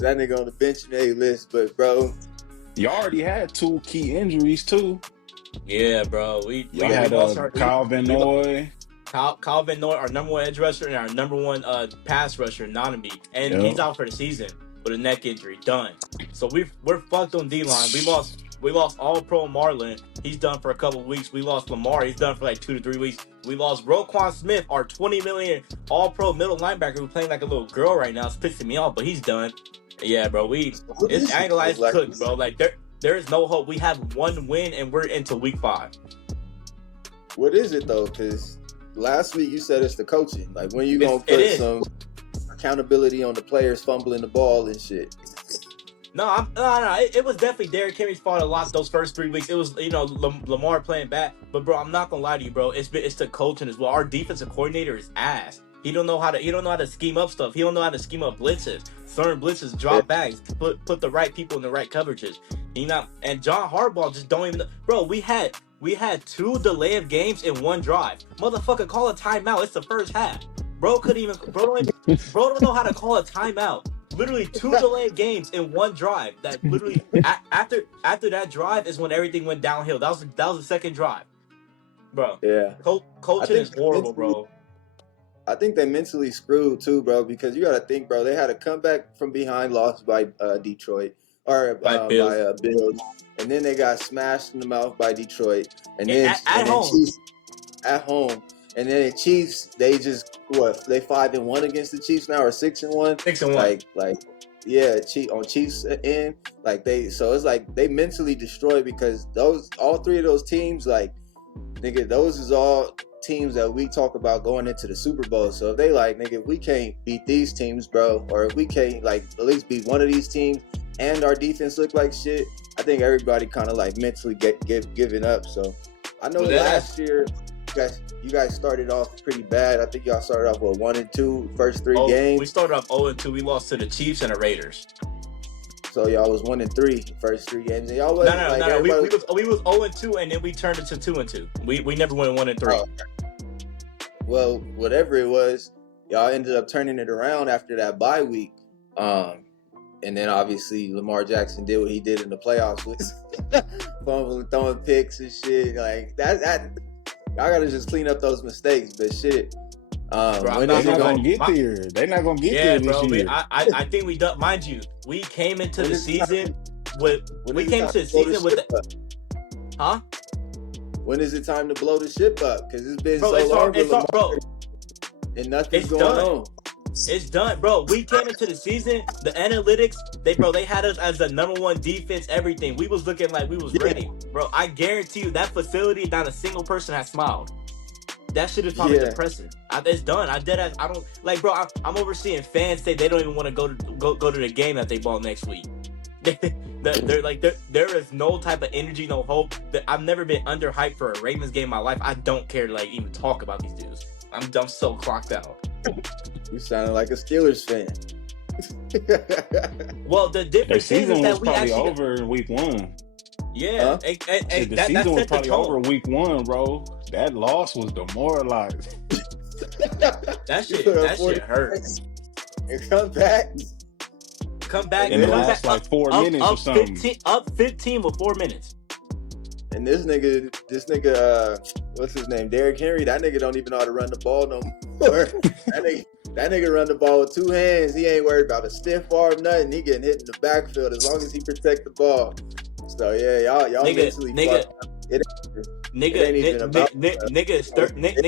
that nigga on the Benchmade list, but bro, you already had 2 key injuries too. Yeah, bro. We had Kyle Van Noy. Kyle Van Noy, our number 1 edge rusher, and our number 1 pass rusher, Nanami, and he's out for the season with a neck injury. Done. So we're fucked on D-line. We lost All Pro Marlon. He's done for a couple of weeks. We lost Lamar. He's done for like 2 to 3 weeks. We lost Roquan Smith, our 20 million All Pro middle linebacker, who's playing like a little girl right now. It's pissing me off, but he's done. Yeah, bro. It's annualized cooked, bro. Like there is no hope. We have one win and we're into week 5. What is it though? Because last week you said it's the coaching. Like when you gonna put some accountability on the players fumbling the ball and shit? No. It was definitely Derrick Henry's fault a lot those first 3 weeks. It was Lamar playing bad, but bro, I'm not gonna lie to you, bro. It's the coaching as well. Our defensive coordinator is ass. He don't know how to scheme up stuff. He don't know how to scheme up blitzes, certain blitzes, drop backs, put the right people in the right coverages. And John Harbaugh just don't even. Bro, we had 2 delay of games in 1 drive. Motherfucker, call a timeout. It's the first half. Bro don't know how to call a timeout. Literally 2 delayed games in 1 drive. That literally after that drive is when everything went downhill. That was the second drive, bro. Yeah, coaching is horrible, bro. I think they mentally screwed too, bro. Because you got to think, bro. They had a comeback from behind loss by Detroit by Bills, and then they got smashed in the mouth by Detroit, and then Chiefs at home. And then the Chiefs, they just they 5-1 against the Chiefs now, or 6-1. 6-1. On Chiefs end, so it's like they mentally destroyed because all 3 of those teams, like nigga, those is all teams that we talk about going into the Super Bowl. So if they nigga, if we can't beat these teams, bro, or if we can't at least beat one of these teams, and our defense look like shit, I think everybody kind of mentally giving up. So I know last year. You guys started off pretty bad. I think y'all started off with 1-2 first 3 games. We started off 0-2. We lost to the Chiefs and the Raiders. So y'all was 1-3 first 3 games. And y'all wasn't no. We was 0-2 and then we turned it to 2-2. We never went 1-3. Oh, okay. Well, whatever it was, y'all ended up turning it around after that bye week. And then obviously Lamar Jackson did what he did in the playoffs with fumbling, throwing picks and shit like that. I gotta just clean up those mistakes, but shit. They're not gonna get there. They're not gonna get there this year. I think we done. Mind you, we came into the season with. Huh? When is it time to blow the ship up? Because it's been so long, bro, and nothing's going on. It's done, bro. We came into the season. The analytics, they had us as the number 1 defense. Everything. We was looking like we was ready, bro. I guarantee you that facility, not a single person has smiled. That shit is probably depressing. It's done. I don't bro. I'm overseeing fans say they don't even want to go to the game that they bought next week. There is no type of energy, no hope. I've never been underhyped for a Ravens game in my life. I don't care to even talk about these dudes. I'm so clocked out. You sounded like a Steelers fan. Well, the difference is that we actually over in week 1. Yeah, the season was probably over week 1, bro. That loss was demoralized. that shit hurt. And come back. In the last 4 minutes or something. Up 15 with 4 minutes. And this nigga, what's his name? Derrick Henry. That nigga don't even know how to run the ball no more. That nigga run the ball with 2 hands. He ain't worried about a stiff arm, nothing. He getting hit in the backfield as long as he protect the ball. So yeah, y'all mentally fucked up. Nigga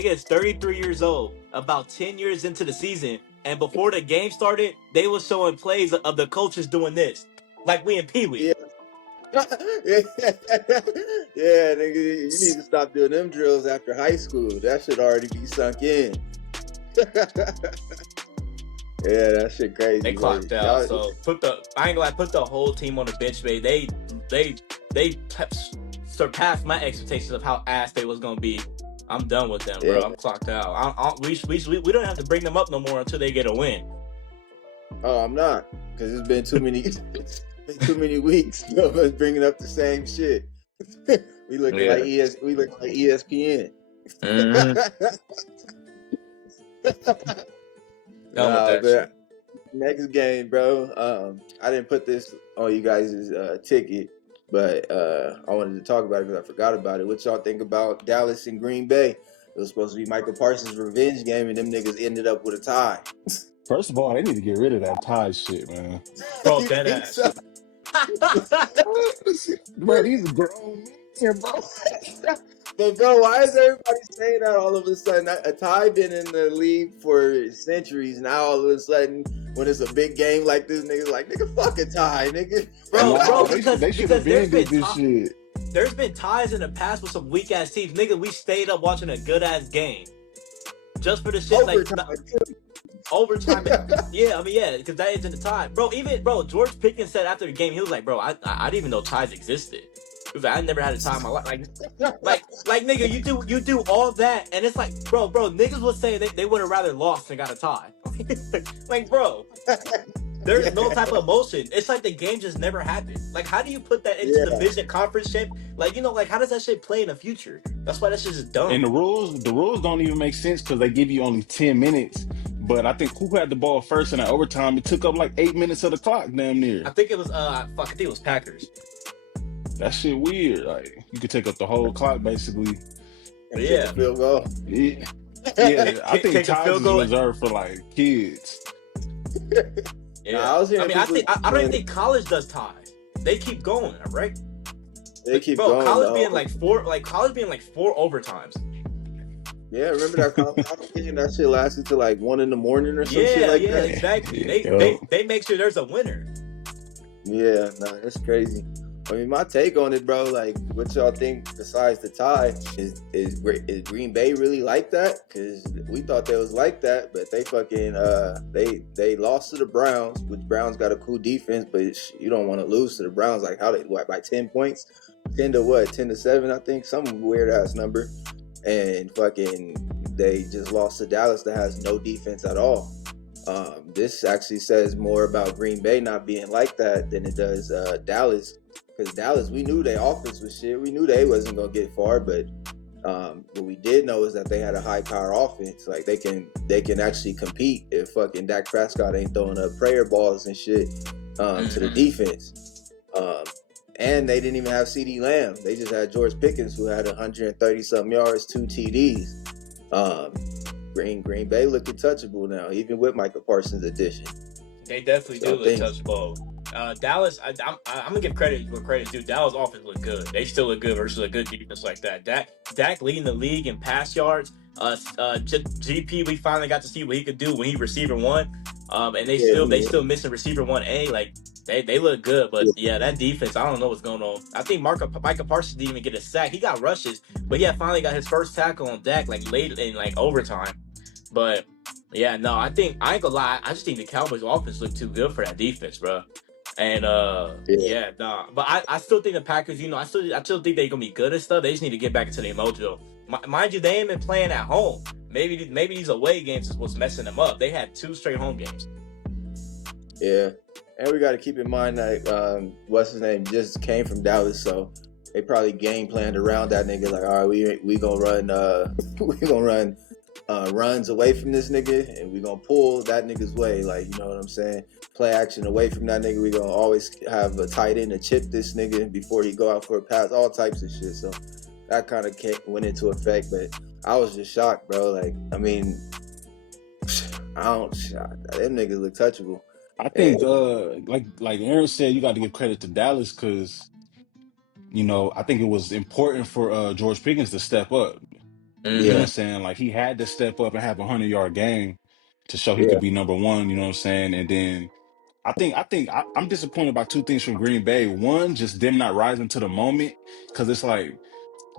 is 33 years old. About 10 years into the season, and before the game started, they was showing plays of the coaches doing this, like we in Pee Wee. Yeah. Yeah, nigga, you need to stop doing them drills after high school. That should already be sunk in. Yeah, that shit crazy. They clocked out. So I ain't gonna put the whole team on the bench, babe. They surpassed my expectations of how ass they was gonna be. I'm done with them, bro. I'm clocked out. We don't have to bring them up no more until they get a win. Oh, I'm not, because it's been too many weeks of us bringing up the same shit. we look like ESPN. But next game, bro. I didn't put this on you guys' ticket, but I wanted to talk about it because I forgot about it. What y'all think about Dallas and Green Bay? It was supposed to be Michael Parsons' revenge game, and them niggas ended up with a tie. First of all, they need to get rid of that tie shit, man. Bro, that ass. So? Bro, these are grown men, bro. But bro, why is everybody saying that all of a sudden? A Ty been in the league for centuries. Now all of a sudden, when it's a big game like this, niggas like, nigga, fuck a Ty, nigga. Bro, They should have been did this shit. There's been ties in the past with some weak ass teams, nigga. We stayed up watching a good ass game just for the shit. Overtime. Yeah, because that isn't the tie, bro. George Pickens said after the game, he was like, bro, I didn't even know ties existed. He was like, I never had a tie in my life. Like nigga, you do all that, and it's like, bro, niggas would say they would have rather lost than got a tie. Like, bro, there's no type of emotion. It's like the game just never happened. Like, how do you put that into division conference shape? Like, how does that shit play in the future? That's why that shit is dumb. And the rules don't even make sense because they give you only 10 minutes. But I think who had the ball first in that overtime? It took up like 8 minutes of the clock, damn near. I think it was I think it was Packers. That shit weird. Like, you could take up the whole clock basically. Yeah, field goal. Yeah, I think ties is reserved for like kids. Yeah, I don't even think college does ties. They keep going, right? They keep going. College being like four overtimes. Yeah, remember that college game? That shit lasted till like 1 a.m. or some shit like that. Exactly. They make sure there's a winner. Yeah, that's crazy. I mean, my take on it, bro, like, what y'all think besides the tie? Is Green Bay really like that? Because we thought they was like that, but they fucking, they lost to the Browns, which Browns got a cool defense, but you don't want to lose to the Browns. Like, by 10 points? 10 to what? 10 to 7, I think? Some weird-ass number. And fucking, they just lost to Dallas that has no defense at all. This actually says more about Green Bay not being like that than it does Dallas. Because Dallas, we knew their offense was shit. We knew they wasn't going to get far, but what we did know is that they had a high-power offense. Like, they can actually compete if fucking Dak Prescott ain't throwing up prayer balls and shit to the defense. And they didn't even have CeeDee Lamb. They just had George Pickens, who had 130-something yards, 2 TDs. Green Bay looked untouchable now, even with Michael Parsons' addition. They definitely do look touchable. Dallas, I'm gonna give credit where credit's due. Dallas offense look good. They still look good versus a good defense like that. Dak leading the league in pass yards. GP, we finally got to see what he could do when he receiver one. And they still missing receiver 1A. Like, they look good, but that defense, I don't know what's going on. I think Micah Parsons didn't even get a sack. He got rushes, but finally got his first tackle on Dak like late in like overtime. But I ain't gonna lie. I just think the Cowboys' offense looked too good for that defense, bro. And but I still think the Packers, I still think they're gonna be good and stuff. They just need to get back into their mojo. Mind you, they ain't been playing at home. Maybe these away games is what's messing them up. They had 2 straight home games. Yeah, and we got to keep in mind that what's his name just came from Dallas, so they probably game planned around that nigga. Like, all right, we gonna run runs away from this nigga, and we gonna pull that nigga's way. Like, you know what I'm saying? Play action away from that nigga. We gonna always have a tight end to chip this nigga before he go out for a pass. All types of shit. So that kind of went into effect, but I was just shocked, bro. Like, I mean, them niggas look touchable. I think, like Aaron said, you got to give credit to Dallas because, I think it was important for George Pickens to step up. You know what I'm saying? Like, he had to step up and have a 100-yard game to show he could be number one. You know what I'm saying? And then I'm disappointed by 2 things from Green Bay. One, just them not rising to the moment, because it's like,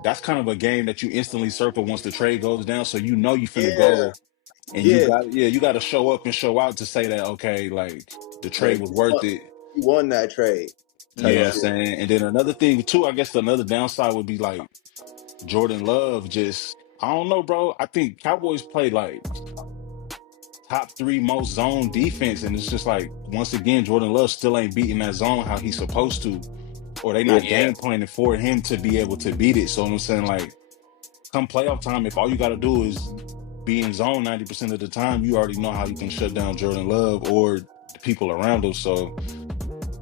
that's kind of a game that you instantly circle once the trade goes down. So you finna go, and you got to show up and show out to say that, okay, like, the trade was worth it. You won that trade. You know what I'm saying? And then another thing too, I guess another downside would be like Jordan Love. Just, I don't know, bro. I think Cowboys play like top 3 most zone defense, and it's just like, once again, Jordan Love still ain't beating that zone how he's supposed to, or they not game planning for him to be able to beat it. So I'm saying, like, come playoff time, if all you got to do is be in zone 90% of the time, you already know how you can shut down Jordan Love or the people around him. So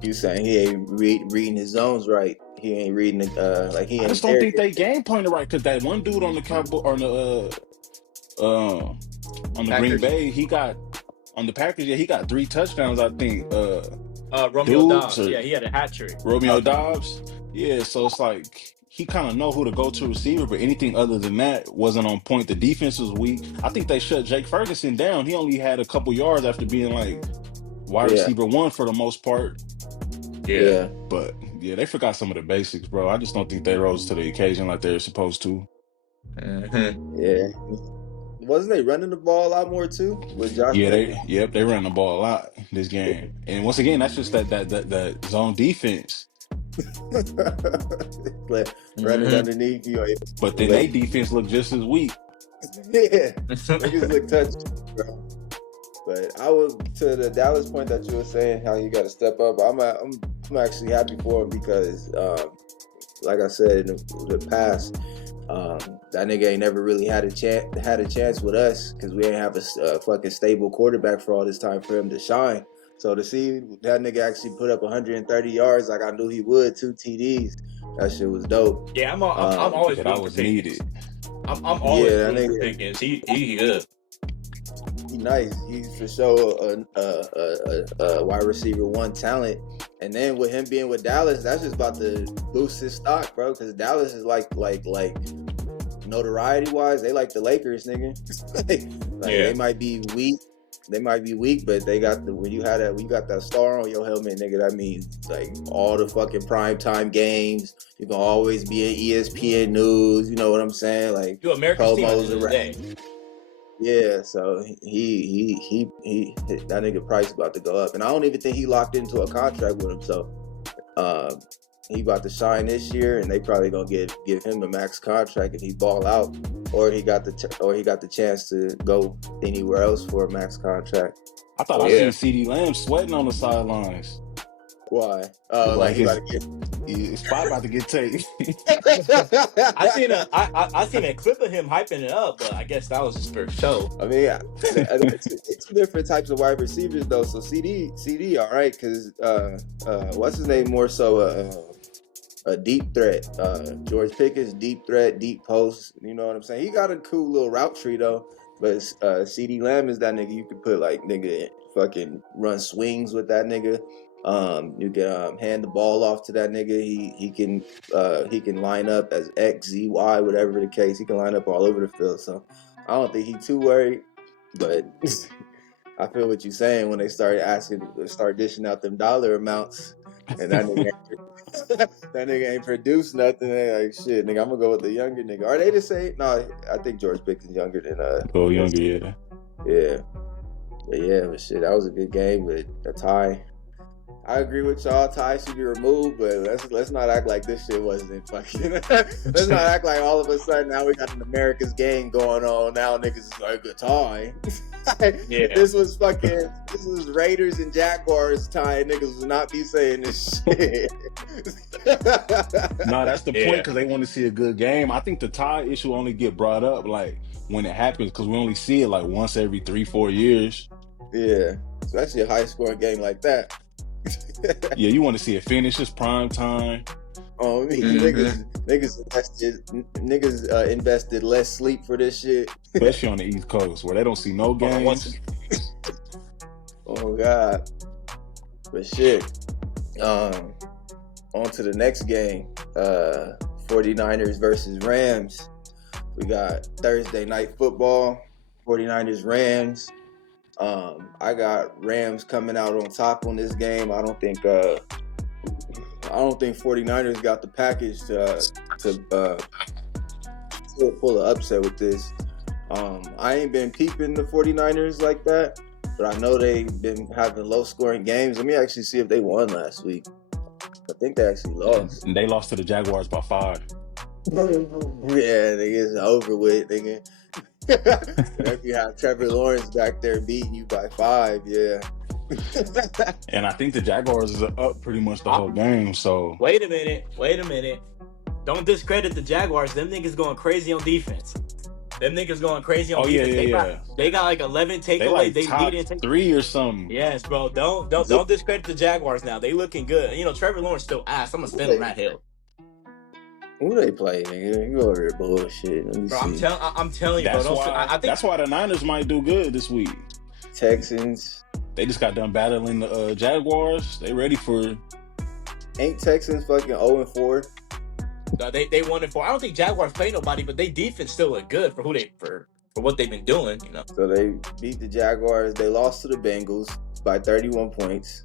you saying he ain't reading his zones right? He ain't reading it like he. I just don't think they game planning right, because that one dude on the Cowboy on the Green Bay, he got on the Packers. Yeah, he got 3 touchdowns, I think. Romeo Dobbs. Yeah, he had a hat trick. Romeo Dobbs. Yeah, so it's like he kind of know who to go to receiver, but anything other than that wasn't on point. The defense was weak. I think they shut Jake Ferguson down. He only had a couple yards after being like wide receiver 1 for the most part. Yeah. But yeah, they forgot some of the basics, bro. I just don't think they rose to the occasion like they're supposed to. Mm-hmm. Yeah. Wasn't they running the ball a lot more too with Josh? Yeah, they ran the ball a lot this game. And once again, that's just that zone defense. Running underneath you. But then they defense looked just as weak. Yeah. Niggas look touched, bro. But I was to the Dallas point that you were saying how you got to step up. I'm actually happy for him because, like I said in the past, that nigga ain't never really had a chance with us because we ain't have a fucking stable quarterback for all this time for him to shine. So to see that nigga actually put up 130 yards like I knew he would, 2 TDs, that shit was dope. Yeah, I'm always that was needed. I'm always rooting for Pickens. He good. He nice. He's for sure a wide receiver 1 talent. And then with him being with Dallas, that's just about to boost his stock, bro. Because Dallas is like notoriety wise, they like the Lakers, nigga. They might be weak, but they got when you got that star on your helmet, nigga, that means like all the fucking primetime games. You can always be in ESPN news. You know what I'm saying? Like you America's team at the end of the day. Yeah, so he that nigga price about to go up, and I don't even think he locked into a contract with him. So, he about to shine this year, and they probably gonna give him a max contract if he ball out, or he got the chance to go anywhere else for a max contract. I thought I seen CD Lamb sweating on the sidelines. Why? Like his spot about to get taken. I seen a clip of him hyping it up, but I guess that was just for show. I mean, it's two different types of wide receivers though. So CD, all right, because what's his name more so a deep threat. George Pickens, deep threat, deep post. You know what I'm saying? He got a cool little route tree though. But CD Lamb is that nigga you could put like nigga fucking run swings with that nigga. You can hand the ball off to that nigga. He can line up as X, Z, Y, whatever the case. He can line up all over the field. So I don't think he too worried. But I feel what you're saying when they start dishing out them dollar amounts, and that nigga ain't produced nothing. They like shit, nigga. I'm gonna go with the younger nigga. Are they the same? No, I think George Pickens younger than younger, yeah. Yeah. But shit, that was a good game with a tie. I agree with y'all. Ties should be removed, but let's not act like this shit wasn't fucking. Let's not act like all of a sudden now we got an America's game going on. Now niggas is like a tie. This was Raiders and Jaguars tie. Niggas would not be saying this shit. No, that's the point because they want to see a good game. I think the tie issue only get brought up like when it happens because we only see it like once every 3-4 years. Yeah, especially a high scoring game like that. Yeah, you want to see it finish. It's prime time. Oh, I mean, niggas invested less sleep for this shit. Especially on the East Coast where they don't see no games. Oh God. But shit. On to the next game. 49ers versus Rams. We got Thursday night football. 49ers Rams. I got Rams coming out on top on this game. I don't think 49ers got the package to pull an upset with this. I ain't been peeping the 49ers like that, but I know they've been having low scoring games. Let me actually see if they won last week. I think they actually lost. And they lost to the Jaguars by 5. Yeah, it's over with, nigga. If you have Trevor Lawrence back there beating you by 5, yeah. And I think the Jaguars is up pretty much the whole game, so... Wait a minute. Don't discredit the Jaguars. Them niggas going crazy on defense. They got like 11 takeaways. They top 3 or something. Yes, bro. Don't discredit the Jaguars now. They looking good. You know, Trevor Lawrence still ass. I'm gonna stand on that hill. Who they play, nigga? You over here bullshit. Bro, I'm telling you, that's bro. I think that's why the Niners might do good this week. Texans. They just got done battling the Jaguars. They ready for. Ain't Texans fucking 0-4? No, they won it for. I don't think Jaguars play nobody, but they defense still look good for what they've been doing. You know. So they beat the Jaguars. They lost to the Bengals by 31 points.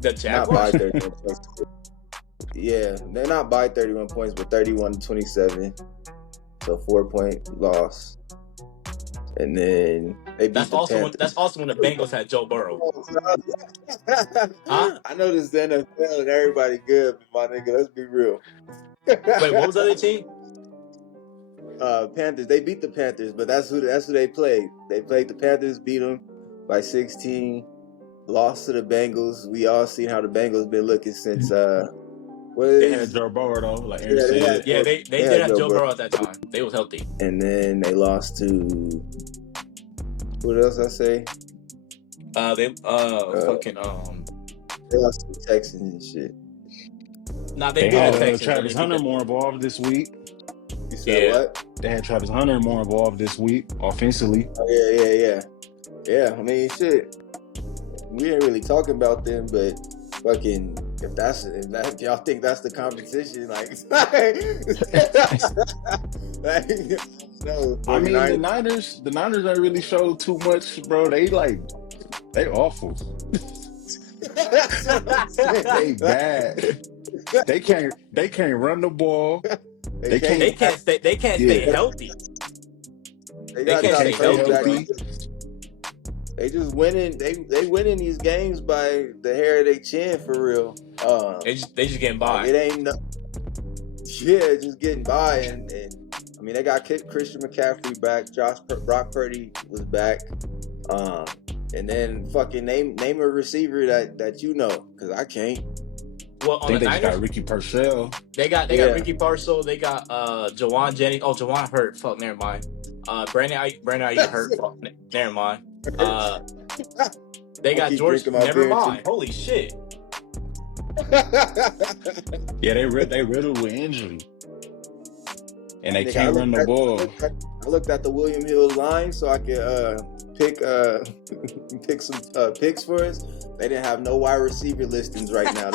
The Jaguars. Not by 31 points. Yeah, they're not by 31 points, but 31-27. So 4-point loss. And then they beat the Panthers. That's also when the Bengals had Joe Burrow. Huh? I know this is the NFL and everybody good, but my nigga, let's be real. Wait, what was the other team? Panthers. They beat the Panthers, but that's who they played. They played the Panthers, beat them by 16. Lost to the Bengals. We all seen how the Bengals been looking since they had Joe Burrow though, like Aaron said. They did have Joe Burrow at that time. They was healthy. And then they lost to what else I say? They lost to the Texans and shit. Nah, they had Travis Hunter more involved this week. You said what? They had Travis Hunter more involved this week offensively. Oh, yeah. I mean, shit. We ain't really talking about them, but fucking if y'all think that's the competition, like, no. I mean, the Niners don't really show too much, bro. They awful. They bad. They can't run the ball. They can't stay healthy. They can't stay healthy. They just winning. They winning these games by the hair of their chin for real. They just getting by. It ain't just getting by, and I mean they got Christian McCaffrey back. Brock Purdy was back, and then fucking name a receiver that you know, because I can't. Well, on they Niners, got Ricky Purcell. They got Ricky Purcell. They got Jawan Jennings. Oh, Jawan hurt. Fuck, never mind. Brandon Ayuk hurt. Fuck, never mind. They got George. Never mind. Holy shit. Yeah, they riddled with injury, and they can't run the ball. I looked at the William Hill line so I could pick some picks for us. They didn't have no wide receiver listings right now.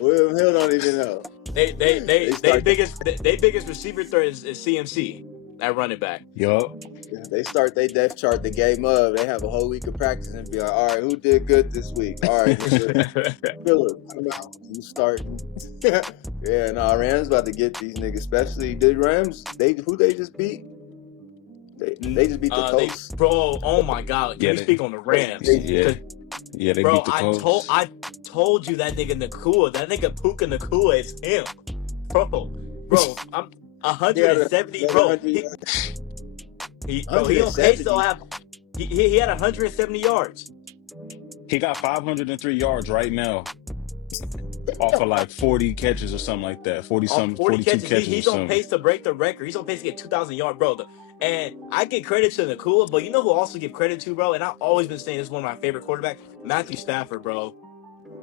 William Hill don't even know. They biggest receiver threat is CMC at running back. Yup. They start their depth chart the game of. They have a whole week of practice and be like, all right, who did good this week? All right, Phillip, come out. You starting. Yeah, Rams about to get these niggas, especially the Rams. Who they just beat? They just beat the Colts. Bro, oh my God. Can we speak on the Rams? They beat the Colts. I told you that nigga Nakua, that nigga Puka Nakua is him. Bro, I'm 170, bro. He on pace to have. He had 170 yards. He got 503 yards right now, off of like 40 catches or something like that. 42 catches. He's on pace to break the record. He's on pace to get 2,000 yards, bro. And I give credit to Nakua, but you know who also give credit to, bro? And I've always been saying this is one of my favorite quarterbacks, Matthew Stafford, bro.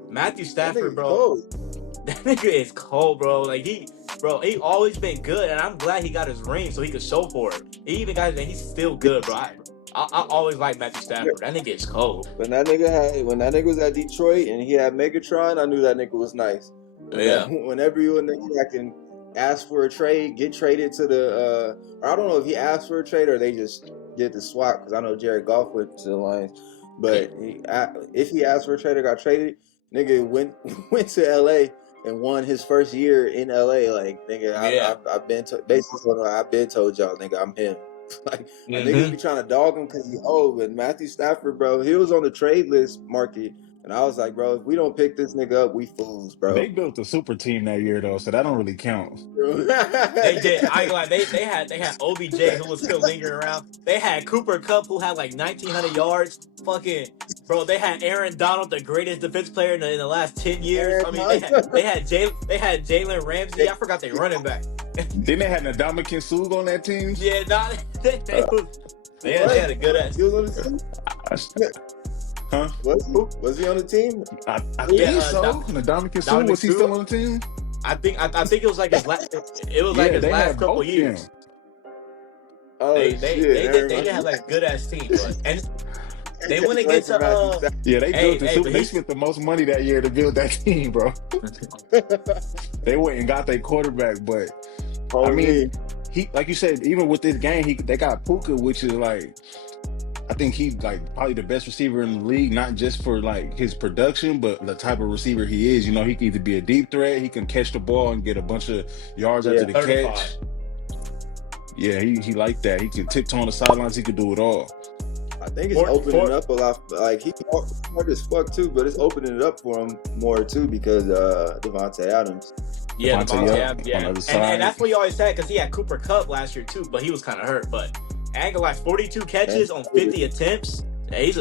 Matthew Stafford, bro. That nigga is cold, bro. Like he always been good, and I'm glad he got his ring so he could show for it. He even got his ring. He's still good, bro. I always like Matthew Stafford. That nigga is cold. When that nigga was at Detroit and he had Megatron, I knew that nigga was nice. Yeah. Whenever you a nigga that can ask for a trade, get traded to the or I don't know if he asked for a trade or they just did the swap, because I know Jared Goff went to the Lions. But if he asked for a trade or got traded, nigga went to LA and won his first year in LA. Like, nigga, I've been told y'all, nigga, I'm him. Like, niggas be trying to dog him because he old. And Matthew Stafford, bro, he was on the trade list market. And I was like, bro, if we don't pick this nigga up, we fools, bro. They built a super team that year, though, so that don't really count. They did. I ain't gonna lie. They had OBJ, who was still lingering around. They had Cooper Kupp, who had like 1,900 yards. Fucking, bro, they had Aaron Donald, the greatest defense player in the last 10 years. I mean, they had Jalen Ramsey. I forgot they running back. Then they had Ndamukong Suh on that team. Yeah, they had a good ass. He was on the team. Huh? Was he on the team? I think so. Ndamukong Suh, was he still on the team? I think it was like his last. It was like his last couple years. Oh, they did have like a good ass team, They went against yeah, they built they spent the most money that year to build that team, bro. They went and got their quarterback, but I mean, he, like you said, even with this game, they got Puka, which is like, I think he's like probably the best receiver in the league, not just for like his production, but the type of receiver he is. You know, he can either be a deep threat, he can catch the ball and get a bunch of yards after the 35. catch. Yeah, he like that. He can tiptoe on the sidelines. He can do it all. I think it's opening up a lot. Like, he's hard as fuck too, but it's opening it up for him more too because Davante Adams. Yeah, Davante Adams. Yeah, and that's what you always said because he had Cooper Kupp last year too, but he was kind of hurt. But Aguilar, 42 catches on 50 attempts. Yeah, he's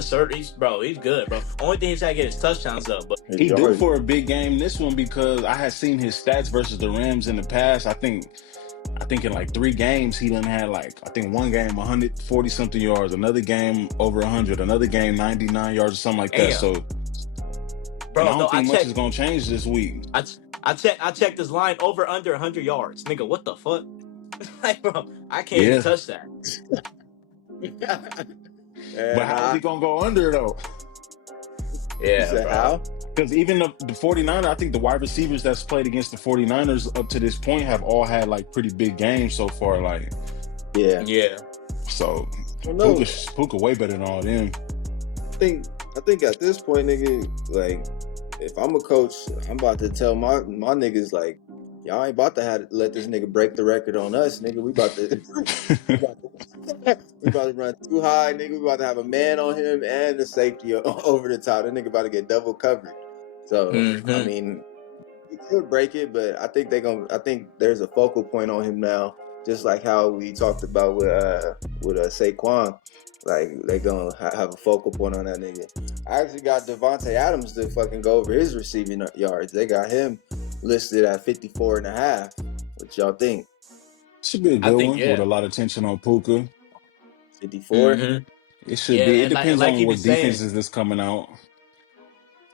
good, bro. Only thing he's got to get his touchdowns up. But he due for a big game this one because I had seen his stats versus the Rams in the past. I think in like 3 games he done had like, I think one game 140 something yards, another game over 100, another game 99 yards or something like that. So, bro, I don't think much is gonna change this week. I checked this line over under 100 yards, nigga. What the fuck? Like, bro, I can't even touch that. But how's he gonna go under though? Yeah, bro. How? Because even the 49ers, I think the wide receivers that's played against the 49ers up to this point have all had like pretty big games so far. Like, yeah. So Puka way better than all them. I think at this point, nigga, like, if I'm a coach, I'm about to tell my niggas, like, y'all ain't about to let this nigga break the record on us, nigga. We about to run too high, nigga. We about to have a man on him and the safety over the top. That nigga about to get double covered. So I mean, he could break it, but I think I think there's a focal point on him now, just like how we talked about with Saquon. Like, they gonna have a focal point on that nigga. I actually got Davante Adams to fucking go over his receiving yards. They got him listed at 54.5. What y'all think? Should be a good one with a lot of tension on Puka. 54? It should be. It depends on what defenses that's coming out.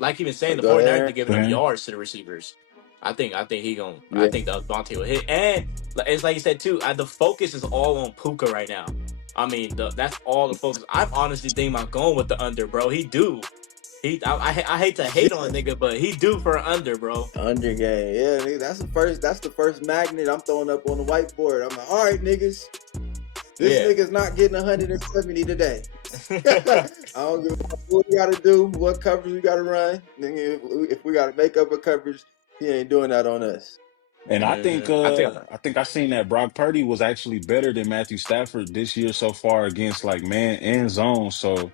Like he been saying, the 49ers are giving him yards to the receivers. I think he gonna. Yeah. I think the Davante will hit, and it's like you said too. The focus is all on Puka right now. I mean, that's all the focus. I'm honestly thinking about going with the under, bro. I hate to hate on a nigga, but he due for an under, bro. Under game, yeah, nigga. That's the first magnet I'm throwing up on the whiteboard. I'm like, all right, niggas. This nigga's not getting 170 today. I don't give a fuck what we gotta do, what coverage we gotta run. Nigga, if we gotta make up a coverage, he ain't doing that on us. And I think I seen that Brock Purdy was actually better than Matthew Stafford this year so far against like man and zone. So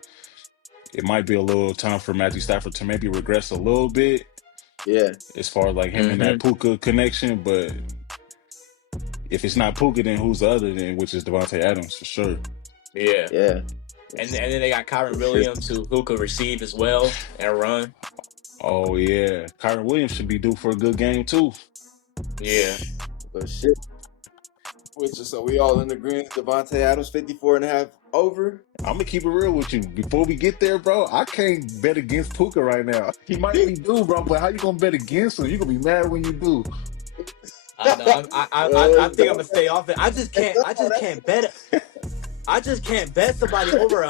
it might be a little time for Matthew Stafford to maybe regress a little bit. Yeah. As far as like him and that Puka connection, but if it's not Puka, then who's the other then, which is Davante Adams for sure. Yeah. Yeah. And then they got Kyron Williams who could receive as well and run. Oh yeah. Kyron Williams should be due for a good game too. Yeah. But shit. So we all in agreement, Davante Adams 54.5 over. I'm gonna keep it real with you. Before we get there, bro, I can't bet against Puka right now. He might be due, bro, but how you gonna bet against him? You gonna be mad when you do. I know. I think I'm gonna stay off it. I just can't bet it. I just can't bet somebody over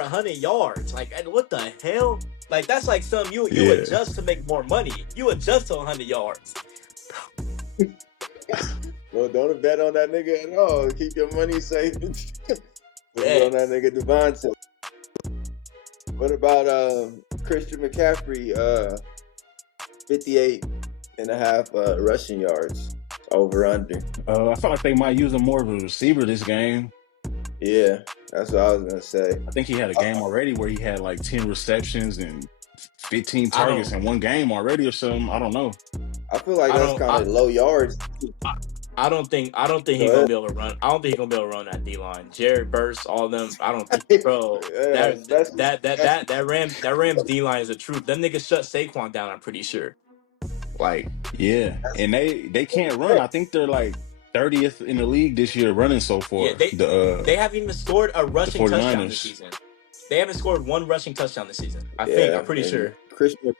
100 yards. Like, what the hell? Like, that's like something you adjust to make more money. You adjust to 100 yards. Well, don't bet on that nigga at all. Keep your money safe. Put on that nigga Devontae. What about Christian McCaffrey? 58.5 rushing yards. Over under. I feel like they might use him more of a receiver this game. Yeah, that's what I was gonna say. I think he had a game already where he had like 10 receptions and 15 targets in one game already or something. I don't know. I feel like that's kind of low yards. I don't think he's gonna be able to run. I don't think he's gonna be able to run that D line. Jared Burst, all of them. I don't think, bro. That Rams D line is the truth. Them niggas shut Saquon down. I'm pretty sure. Like, yeah, and they can't run. I think they're like 30th in the league this year running so far. Yeah, they haven't even scored a rushing touchdown this season. They haven't scored one rushing touchdown this season. I'm pretty sure. Christian,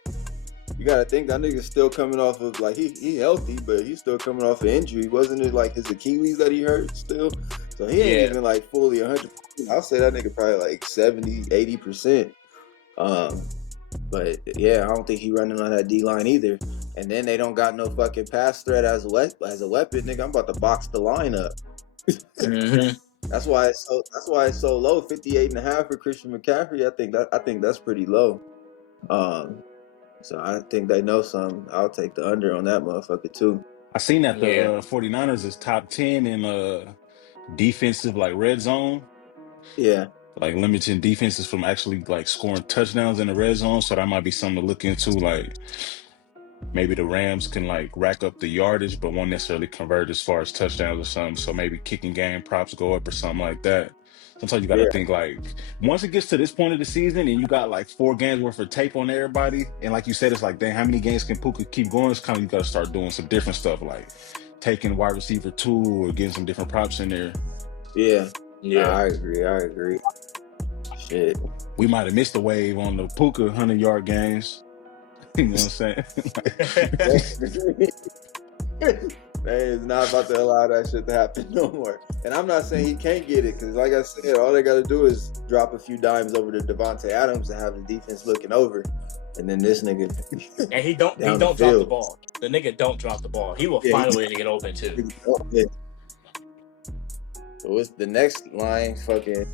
you gotta think that nigga's still coming off of, like, he healthy, but he's still coming off of injury. Wasn't it like his Achilles that he hurt still? So he ain't even like fully 100%. I'll say that nigga probably like 70, 80%. But yeah, I don't think he running on that D line either. And then they don't got no fucking pass threat as a weapon, nigga. I'm about to box the line up. Mm-hmm. That's why it's so low, 58.5 for Christian McCaffrey. I think that's pretty low. So I think they know something. I'll take the under on that motherfucker too. I seen that the 49ers is top 10 in defensive like red zone. Yeah. Like limiting defenses from actually like scoring touchdowns in the red zone. So that might be something to look into. Like maybe the Rams can like rack up the yardage, but won't necessarily convert as far as touchdowns or something. So maybe kicking game props go up or something like that. Sometimes you got to think like once it gets to this point of the season and you got like 4 games worth of tape on everybody, and like you said, it's like, dang, how many games can Puka keep going? It's kind of you got to start doing some different stuff like taking wide receiver 2 or getting some different props in there. Yeah. I agree. Shit. We might have missed the wave on the Puka 100-yard games. You know what I'm saying? They is not about to allow that shit to happen no more. And I'm not saying he can't get it, because like I said, all they got to do is drop a few dimes over to Devontae Adams and have the defense looking over. And then this nigga, and he don't drop the ball. The nigga don't drop the ball. He will find a way to get open too. So what's the next line?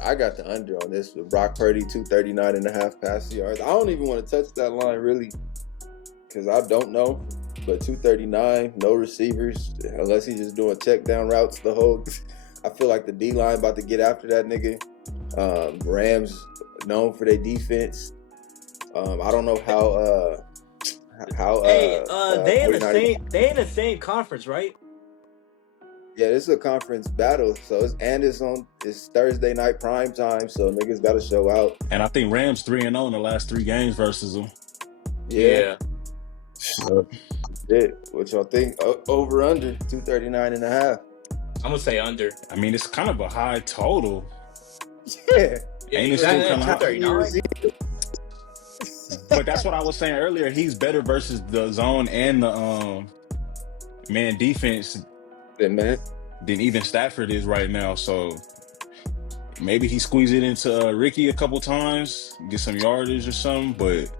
I got the under on this with Brock Purdy, 239.5 passing yards. I don't even want to touch that line really, because I don't know. But 239, no receivers, unless he's just doing check down routes the whole. I feel like the D line about to get after that nigga. Rams known for their defense. I don't know how. They in the same conference, right? Yeah, this is a conference battle, so it's Thursday night prime time, so niggas got to show out. And I think Rams 3-0 in the last 3 games versus them. Yeah. What y'all think? Over under 239.5. I'm gonna say under. I mean, it's kind of a high total. Yeah. Ain't it still kind of 239? But that's what I was saying earlier. He's better versus the zone and the man defense than even Stafford is right now. So maybe he squeezed it into Ricky a couple times, get some yardage or something. But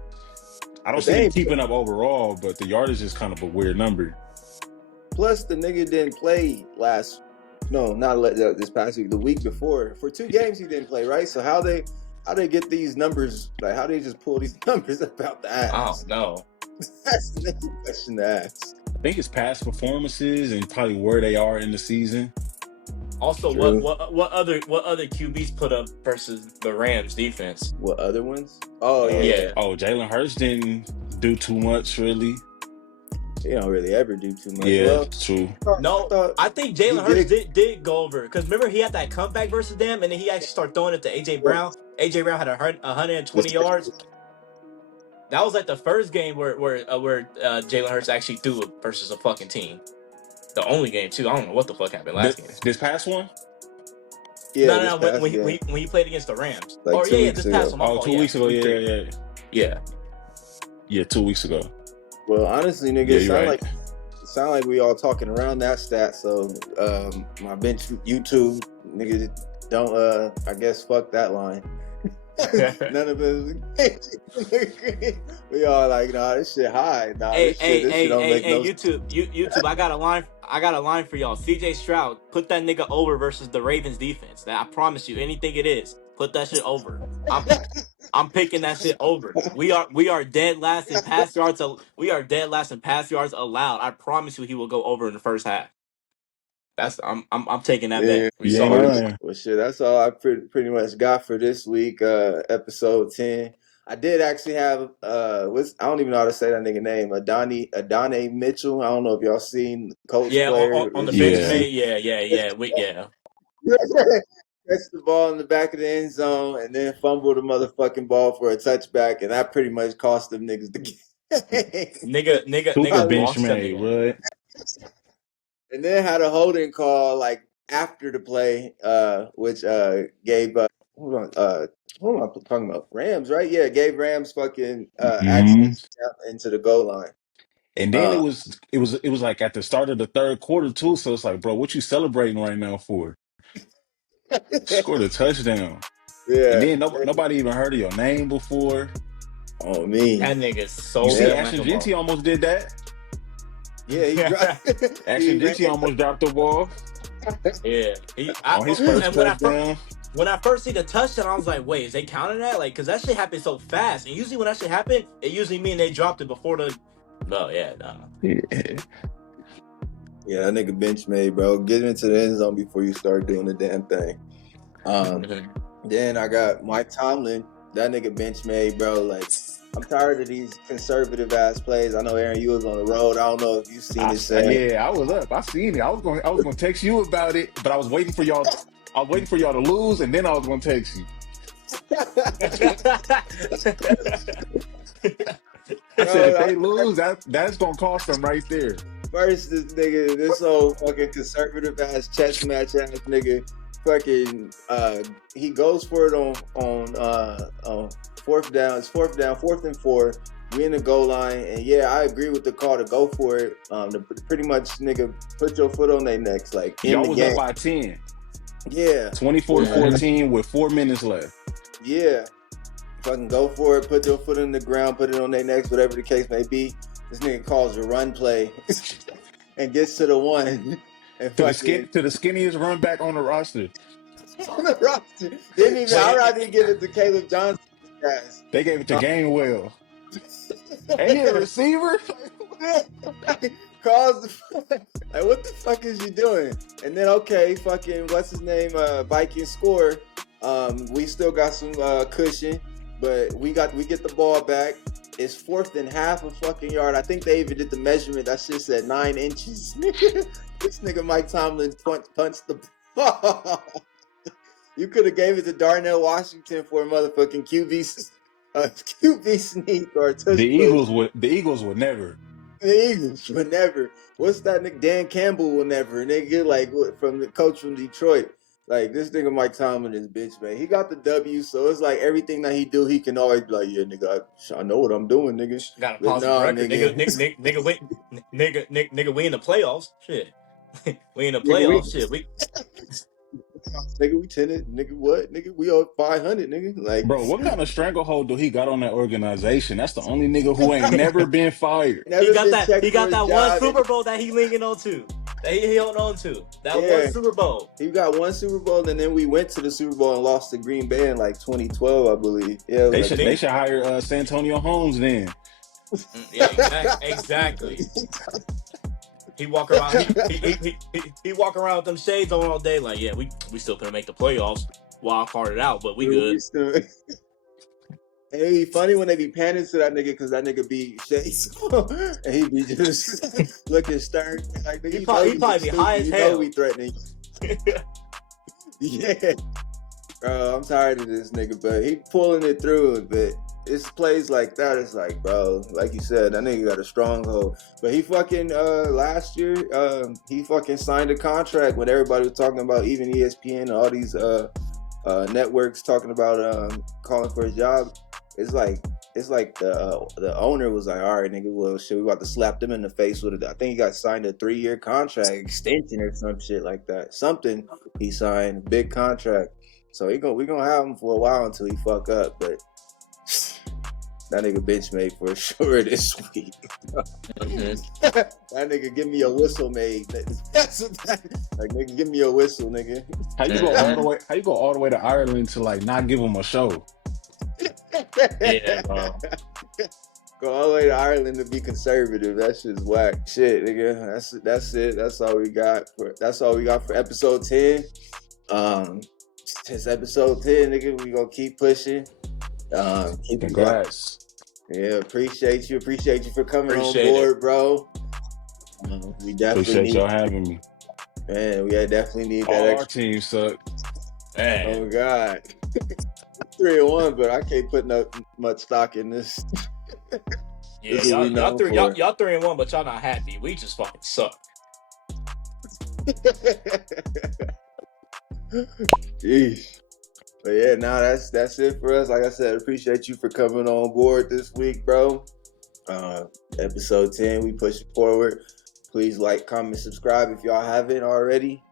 I don't see him keeping up overall. But the yardage is kind of a weird number. Plus, the nigga didn't play this past week. The week before, for 2 games he didn't play, right? So how they get these numbers? Like, how they just pull these numbers about the ass? I don't know. That's the next question to ask. I think it's past performances and probably where they are in the season. Also, what other QBs put up versus the Rams defense? What other ones? Oh yeah. Oh, Jalen Hurts didn't do too much really. He don't really ever do too much. Yeah, true. I think Jalen Hurts did go over, because remember he had that comeback versus them, and then he actually started throwing it to AJ Brown. AJ Brown had 120 yards. That was like the first game where Jalen Hurts actually threw it versus a fucking team. The only game too. I don't know what the fuck happened last game. This past one? Yeah. No. When he played against the Rams. Like this past one. Oh, 2 weeks ago. Yeah. 2 weeks ago. Well, honestly, nigga, it sound like we all talking around that stat. So, my bench YouTube nigga don't I guess fuck that line. None of us. We all like, nah, this shit high. Nah, this shit don't make no YouTube. I got a line for y'all. CJ Stroud, put that nigga over versus the Ravens defense. Now, I promise you, anything it is, put that shit over. I'm picking that shit over. We are dead last in pass yards. We are dead last in pass yards allowed. I promise you, he will go over in the first half. I'm taking that bet. Well, shit, that's all I pretty much got for this week. Episode 10. I did actually have I don't even know how to say that nigga name. Adonai Mitchell. I don't know if y'all seen Colts player. On the Benchmade. Yeah. Catch the ball in the back of the end zone and then fumble the motherfucking ball for a touchback, and that pretty much cost them niggas the game. nigga Benchmade, what? And then had a holding call like after the play, which gave what am I talking about? Rams, right? Yeah, gave Rams fucking access into the goal line. And then it was like at the start of the third quarter too. So it's like, bro, what you celebrating right now for? Scored a touchdown. Yeah. And then nobody even heard of your name before. Oh me. That nigga's so. You see, Ashton Genty almost did that. Yeah, he dropped. Ashton Genty almost dropped the ball. Yeah, on his first touchdown. When I first see the touchdown, I was like, "Wait, is they counting that?" Like, cause that shit happened so fast. And usually when that shit happen, it usually mean they dropped it before the. No, yeah, no. Yeah, that nigga Benchmade, bro. Get into the end zone before you start doing the damn thing. Then I got Mike Tomlin. That nigga Benchmade, bro. Like, I'm tired of these conservative ass plays. I know, Aaron, you was on the road. I don't know if you seen it. Yeah, I was up. I seen it. I was gonna text you about it, but I was waiting for y'all. I was waiting for y'all to lose, and then I was gonna text you. I said if they lose, that's gonna cost them right there. First, this old fucking conservative ass chess match ass nigga, fucking he goes for it on fourth down. It's fourth and 4. We in the goal line, and yeah, I agree with the call to go for it. To pretty much, nigga, put your foot on their necks, like in y'all the was game. up by 10. Yeah, 24-14 with 4 minutes left. Yeah, fucking go for it. Put your foot in the ground. Put it on their necks. Whatever the case may be. This nigga calls a run play and gets to the 1. And to the skinniest run back on the roster. On the roster. I'd rather give it to Caleb Johnson. Guys. They gave it to Gainwell. Ain't he a receiver? Calls like, what the fuck is you doing? And then fucking what's his name? Vikings score. We still got some cushion, but we get the ball back. It's 4th and half a fucking yard. I think they even did the measurement. That shit said 9 inches. This nigga Mike Tomlin punched the ball. You could have gave it to Darnell Washington for a motherfucking QB sneak or a touchdown. The Eagles would never. The Eagles would never. What's that nigga? Dan Campbell will never. Nigga, like from the coach from Detroit. Like, this nigga Mike Tomlin is bitch, man. He got the W, so it's like everything that he do, he can always be like, yeah, nigga, I know what I'm doing, nigga. Got a positive record, nigga, we in the playoffs. Shit. We in the playoffs, shit. Nigga, we 10. Nigga, what? Nigga, we up 500, nigga. Like, bro, what kind of stranglehold do he got on that organization? That's the only nigga who ain't never been fired. He got that one Super Bowl that he linking on to. That he held on to. One Super Bowl. He got one Super Bowl, and then we went to the Super Bowl and lost to Green Bay in like 2012, I believe. Yeah, they should hire Santonio Holmes then. Yeah, exactly. He walk around. He walk around with them shades on all day. Like, yeah, we still gonna make the playoffs. Wild carded out, but we good. And it'd be funny when they be panning to that nigga because that nigga be shades and he be just looking stern. Like, he probably be high as hell. You know we threatening. Yeah. Bro, I'm tired of this nigga, but he pulling it through. But it's plays like that. It's like, bro, like you said, that nigga got a stronghold. But he fucking last year, he fucking signed a contract when everybody was talking about, even ESPN and all these networks talking about calling for a job. It's like the owner was like, all right, nigga, well, shit, we about to slap them in the face with it. I think he got signed a 3-year contract extension or some shit like that. Something he signed, big contract. So we gonna have him for a while until he fuck up. But that nigga Benchmade for sure this week. That nigga give me a whistle, made. That's like, nigga, give me a whistle, nigga. How you go all the way to Ireland to like not give him a show? Yeah, bro. Go all the way to Ireland to be conservative. That shit's whack. Shit, nigga. That's it. That's all we got for episode 10. It's episode 10, nigga. We gonna keep pushing. Congrats. Yeah, appreciate you for coming on board, bro. We definitely appreciate y'all having me. Man, we definitely need all that. Our team suck. Man. Oh God. 3-1, but I can't put much stock in this. Yeah, y'all 3-1, but y'all not happy. We just fucking suck. Jeez. But yeah, that's it for us. Like I said, appreciate you for coming on board this week, bro. Episode 10, we push it forward. Please like, comment, subscribe if y'all haven't already.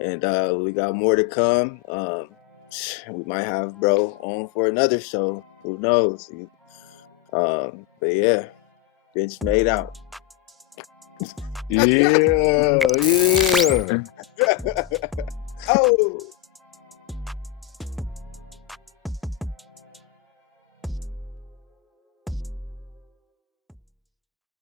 And we got more to come. We might have bro on for another show. Who knows? But yeah, Benchmade out. Yeah. Oh.